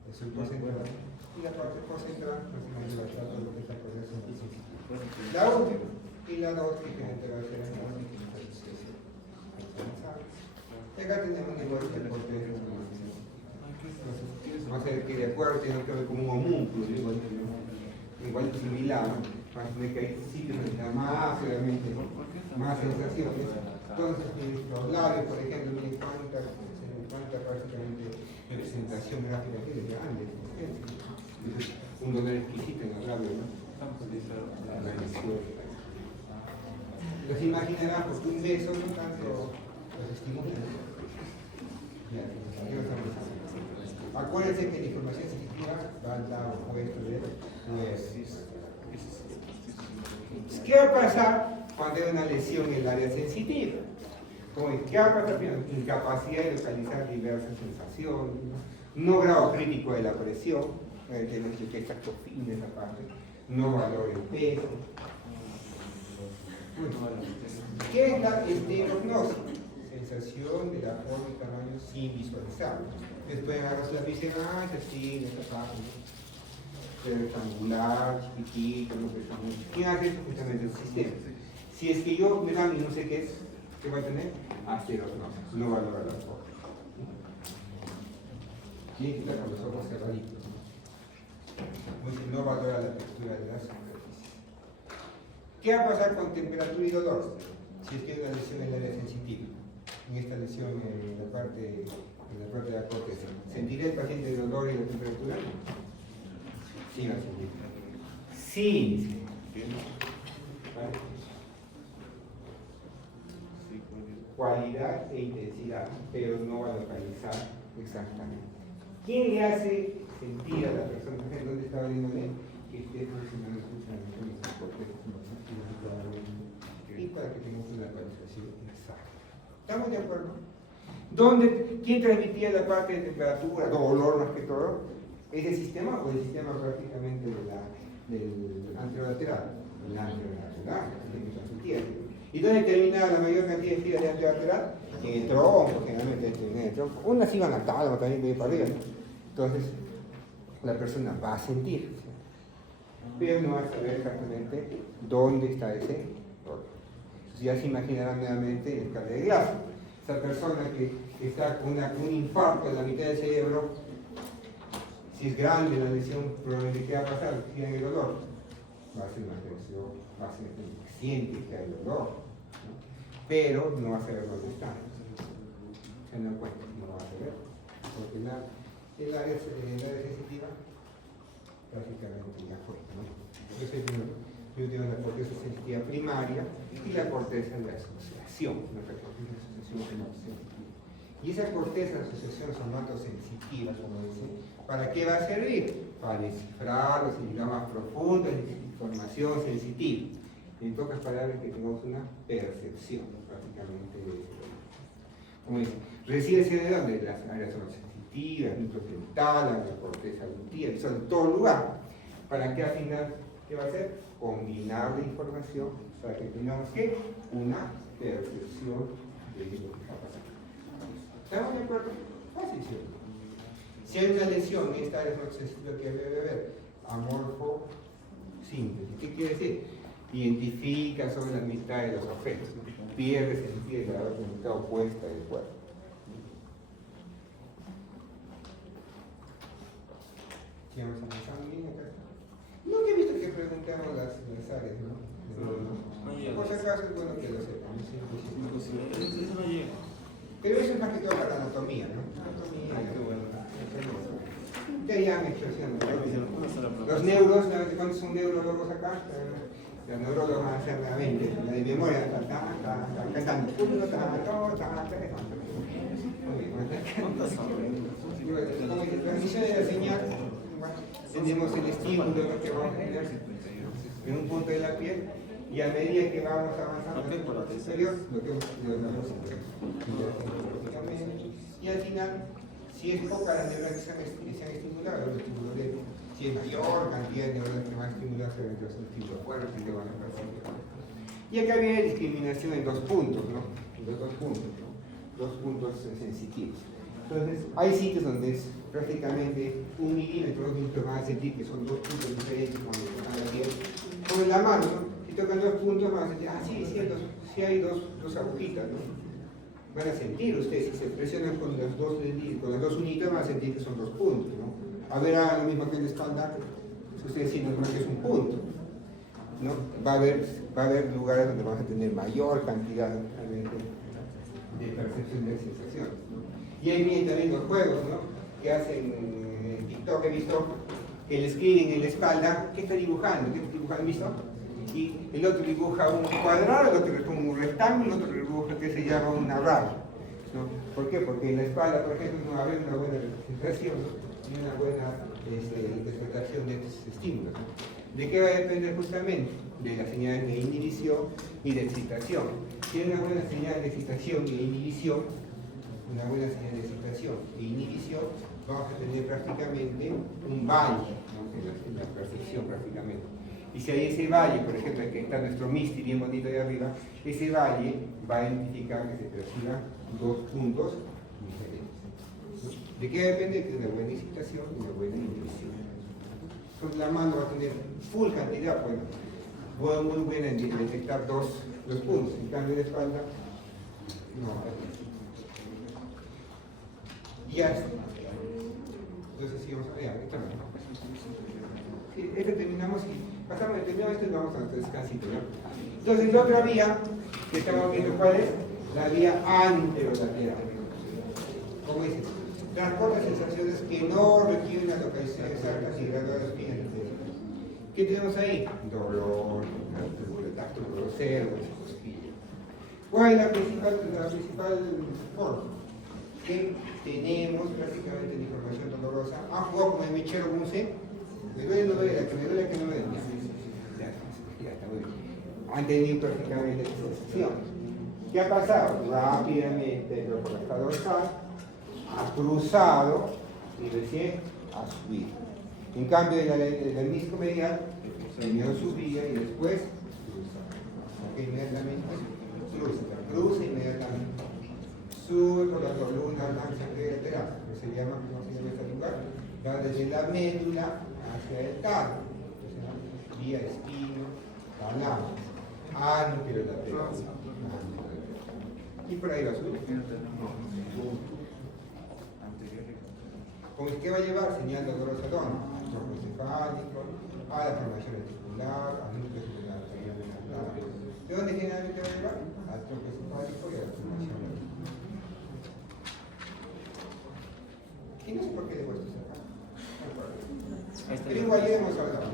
el subcostcentral, y la parte postcentral prácticamente va a estar todo lo que es la corteza sensitiva. La última, y la dos que va a ser la y acá tenemos igual que el corteza sensitiva. Vamos a ver que de acuerdo tiene que ver como un homúnculo, igual similar, para que hay sitios donde da más, obviamente, más sensaciones. Entonces, los labios, por ejemplo, miren cuánta prácticamente representación gráfica tiene de grande. Un dolor exquisito en los labios, ¿no? Los imaginarán porque un beso no tanto los estimula. Acuérdense que la información sensitiva va al lado opuesto de ¿qué va a pasar cuando hay una lesión en el área sensitiva? ¿Qué va a pasar? Incapacidad de localizar diversas sensaciones, no grado crítico de la presión, tenemos que exacto fin de esa parte, no valor en peso. ¿Qué es la estereognosis? Sensación de la forma y tamaño sin visualizar. Después agarras la visión, así, en esta parte, rectangular, chiquitito, no sé cómo. ¿Quién hace eso? Justamente el sistema. Si es que yo me dan y no sé qué es, ¿qué va a tener? Estereognosis, no valora la forma. Tiene que estar con los ojos cerraditos. No valora la textura de las superficies. ¿Qué va a pasar con temperatura y dolor? Si es que hay una lesión en el área sensitiva. En esta lesión en la parte de la corteza. ¿Sentirá el paciente el dolor y la temperatura? Sí, va a sentir. Sí. ¿Vale? Cualidad e intensidad, pero no va a localizar exactamente. ¿Quién le hace sentir a la persona? ¿Dónde estaba viéndole? Que esté funcionando escuchando esa corteza y para que tengamos una localización exacta. ¿Estamos de acuerdo? ¿Quién transmitía la parte de temperatura, dolor más que todo? ¿Es el sistema o el sistema prácticamente del anterolateral? El anterolateral, que transmitía. ¿Y dónde terminaba la mayor cantidad de fibras de anterolateral? En el tronco, generalmente en el tronco. Unas iban a tálamo también de para arriba. Entonces, la persona va a sentir, pero no va a saber exactamente dónde está ese dolor. Ya se imaginarán nuevamente el cable de Glasgow. Esa persona que está con un infarto en la mitad del cerebro, si es grande la lesión, probablemente ¿qué va a pasar? Tiene el dolor. Va a ser una tensión, va a ser siente que hay dolor, ¿no? Pero no va a saber dónde está. Se dan cuenta, no va a saber. Porque el área sensitiva prácticamente ya fue, ¿no? Entonces, yo tengo la corteza sensitiva primaria y la corteza de asociación, la corteza de asociación somatosensitiva. Y esa corteza de asociación somatosensitiva, como dice, ¿para qué va a servir? Para descifrar los significados más profundos de información sensitiva. En pocas palabras, que tengamos una percepción, prácticamente, como dice, recibe de dónde? De las áreas sensitivas, núcleo dental, la corteza auditiva, son en todo lugar. ¿Para qué al final ¿Qué va a hacer? Combinar la información para que tengamos ¿qué? Una percepción de lo que está pasando. ¿Estamos de acuerdo? Fácil, ¿sí? Si hay una lesión, esta es lo que debe ver. Amorfo síntesis. ¿Qué quiere decir? Identifica sobre la mitad de los objetos. Pierde sentido de la mitad opuesta del cuerpo. ¿Sigamos avanzando bien acá? Nunca he visto que preguntamos las áreas, ¿no? Por si acaso es bueno que lo sepan. Eso no llega. Pero eso es más que todo para la anatomía, ¿no? Anatomía. Ustedes ya han hecho los neuros, ¿cuántos son neurólogos acá? Los neurólogos van a hacer la mente, la de memoria, cantando. ¿Cuántas son? Como dice, transmisión de la señal, tenemos el estímulo que vamos a tener en un punto de la piel, y a medida que vamos avanzando en el exterior, lo que y al final, si es poca la neurona que se han estimulado, los estímulos si es mayor cantidad de neuronas que van a estimular, se ven los estímulos fuertes y lo van a percibir. Y acá viene discriminación en 2 puntos, ¿no? En los 2 puntos, ¿no? 2 puntos sensitivos. Entonces, hay sitios donde es prácticamente 1 milímetro, 2 milímetros, van a sentir que son 2 puntos diferentes cuando tocan la piel. Como en la mano, ¿no? Si tocan 2 puntos, van a sentir, sí hay dos agujitas, ¿no? Van a sentir ustedes, si se presionan con las dos unitas, van a sentir que son 2 puntos, ¿no? A ver, lo mismo que en la espalda, si ustedes sienten que es un punto, ¿no? Va a haber lugares donde vamos a tener mayor cantidad de percepción de sensaciones, ¿no? Y ahí vienen también los juegos, ¿no? Que hacen en TikTok, he visto que le escriben en la espalda, ¿qué está dibujando? ¿Qué está dibujando? ¿Visto? Y el otro dibuja un cuadrado, el otro dibuja un rectángulo, el otro dibuja que se llama una raya, ¿no? ¿Por qué? Porque en la espalda, por ejemplo, no va a haber una buena representación, ¿no? Y una buena interpretación de estos estímulos, ¿no? ¿De qué va a depender justamente? De las señales de inhibición y de excitación. Si hay una buena señal de excitación y de inhibición, vamos a tener prácticamente un valle, ¿no? en la percepción prácticamente. Y si hay ese valle, por ejemplo, el que está nuestro MISTI bien bonito de arriba, ese valle va a identificar que se perciban 2 puntos diferentes. ¿De qué depende? De una buena excitación y una buena inhibición. Entonces la mano va a tener full cantidad, bueno, muy buena en detectar dos puntos. En cambio de espalda, no. Ya está. Entonces sigamos allá. Sí, terminamos y terminamos esto y vamos a nuestro descansito, ¿no? Entonces la otra vía que estamos viendo, ¿cuál es? La vía anterolateral. Como dice, transporta sensaciones que no requieren una localización exacta y graduadas bien. ¿Qué tenemos ahí? Dolor, tacto grosero, cosquilla. ¿Cuál es la principal forma? Que tenemos prácticamente la información dolorosa. ¿Han jugado con el mechero Bunsen? Me duele, no duele, que me duele, que no me duele. Ya está muy bien. Han tenido prácticamente la sensación. ¿Qué ha pasado? Rápidamente el ojo dorsal ha cruzado y recién ha subido. En cambio, el disco medial primero subía y después cruzaba. ¿Ok? Inmediatamente cruza inmediatamente. Sube por la columna blanca lateral, que se llama, ¿cómo se llama este lugar? Va desde la médula hacia el tálamo, vía espino, talamo, anterolateral. Y por ahí va a subir. ¿Con qué va a llevar? Señal dolorosa a dónde? Al tronco encefálico, a la formación articular, al núcleo celular. ¿De dónde generalmente va a llevar? Al tronco encefálico y a la formación articular. Y no sé por qué debo esto acá. Pero igual ya hemos hablado.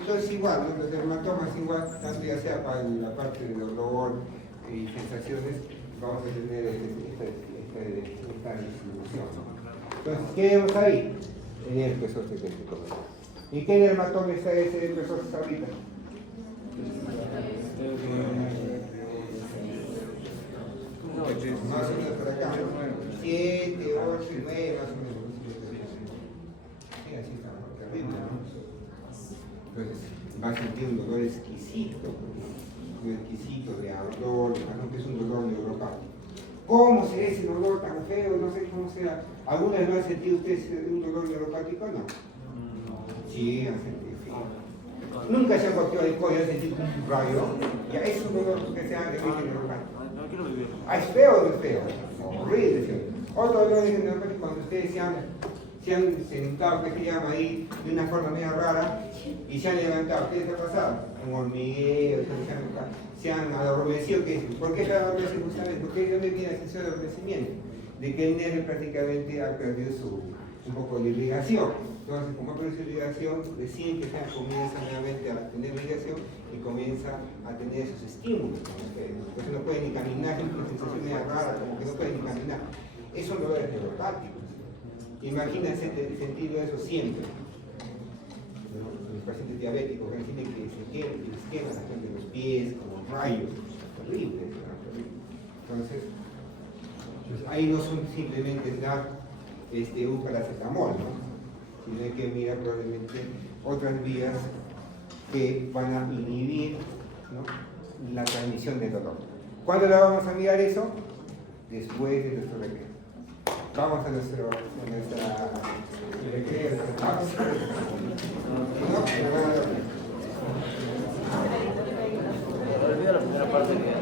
Entonces igual, ¿no? Los dermatomas igual, tanto ya sea para la parte de dolor y sensaciones, vamos a tener esta distribución. Entonces, ¿qué vemos ahí? En el herpes zóster. ¿Y qué dermatoma está ese herpes zóster ahorita? Más o menos por acá, 7, 8 y 9, más o menos. Sí, así está. sentir un dolor exquisito de ardor, que es un dolor neuropático. ¿Cómo será ese dolor tan feo? No sé cómo será. ¿Alguna vez no ha sentido usted un dolor neuropático? No. Sí, han sentido, sí. Nunca se ha golpeado el cuello, ha sentido un rayo. Ya es un dolor que sea de origen neuropático. No quiero vivir. Ah, ¿es feo o no es feo? Horrible, es feo. Otro dolor de origen neuropático cuando ustedes se han sentado, que se llama ahí, de una forma medio rara, y se han levantado. ¿Qué les ha pasado? Un hormigueo, se han adormecido. ¿Por qué se han adormecido justamente? Porque yo me viene la sensación de adormecimiento, de que el nervio prácticamente ha perdido un poco de irrigación. Entonces, como ha perdido su irrigación, recién que comienza nuevamente a tener irrigación y comienza a tener esos estímulos. Entonces no puede ni caminar, es una sensación medio rara, como que no puede ni caminar. Eso no es neuropático. Imagínense sentido eso siempre. Los pacientes diabéticos que tienen que se queman la gente de los pies, como rayos, terrible. Entonces, pues ahí no son simplemente dar un paracetamol, ¿no? Sino hay que mirar probablemente otras vías que van a inhibir, ¿no?, la transmisión del dolor. ¿Cuándo la vamos a mirar eso? Después de nuestro recreo. Vamos a nuestra recreo, nuestra pausa. Olvida la primera parte que...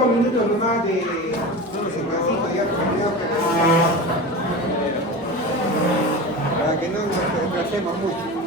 Minutos nomás de pasito ya para que no nos retrasemos mucho.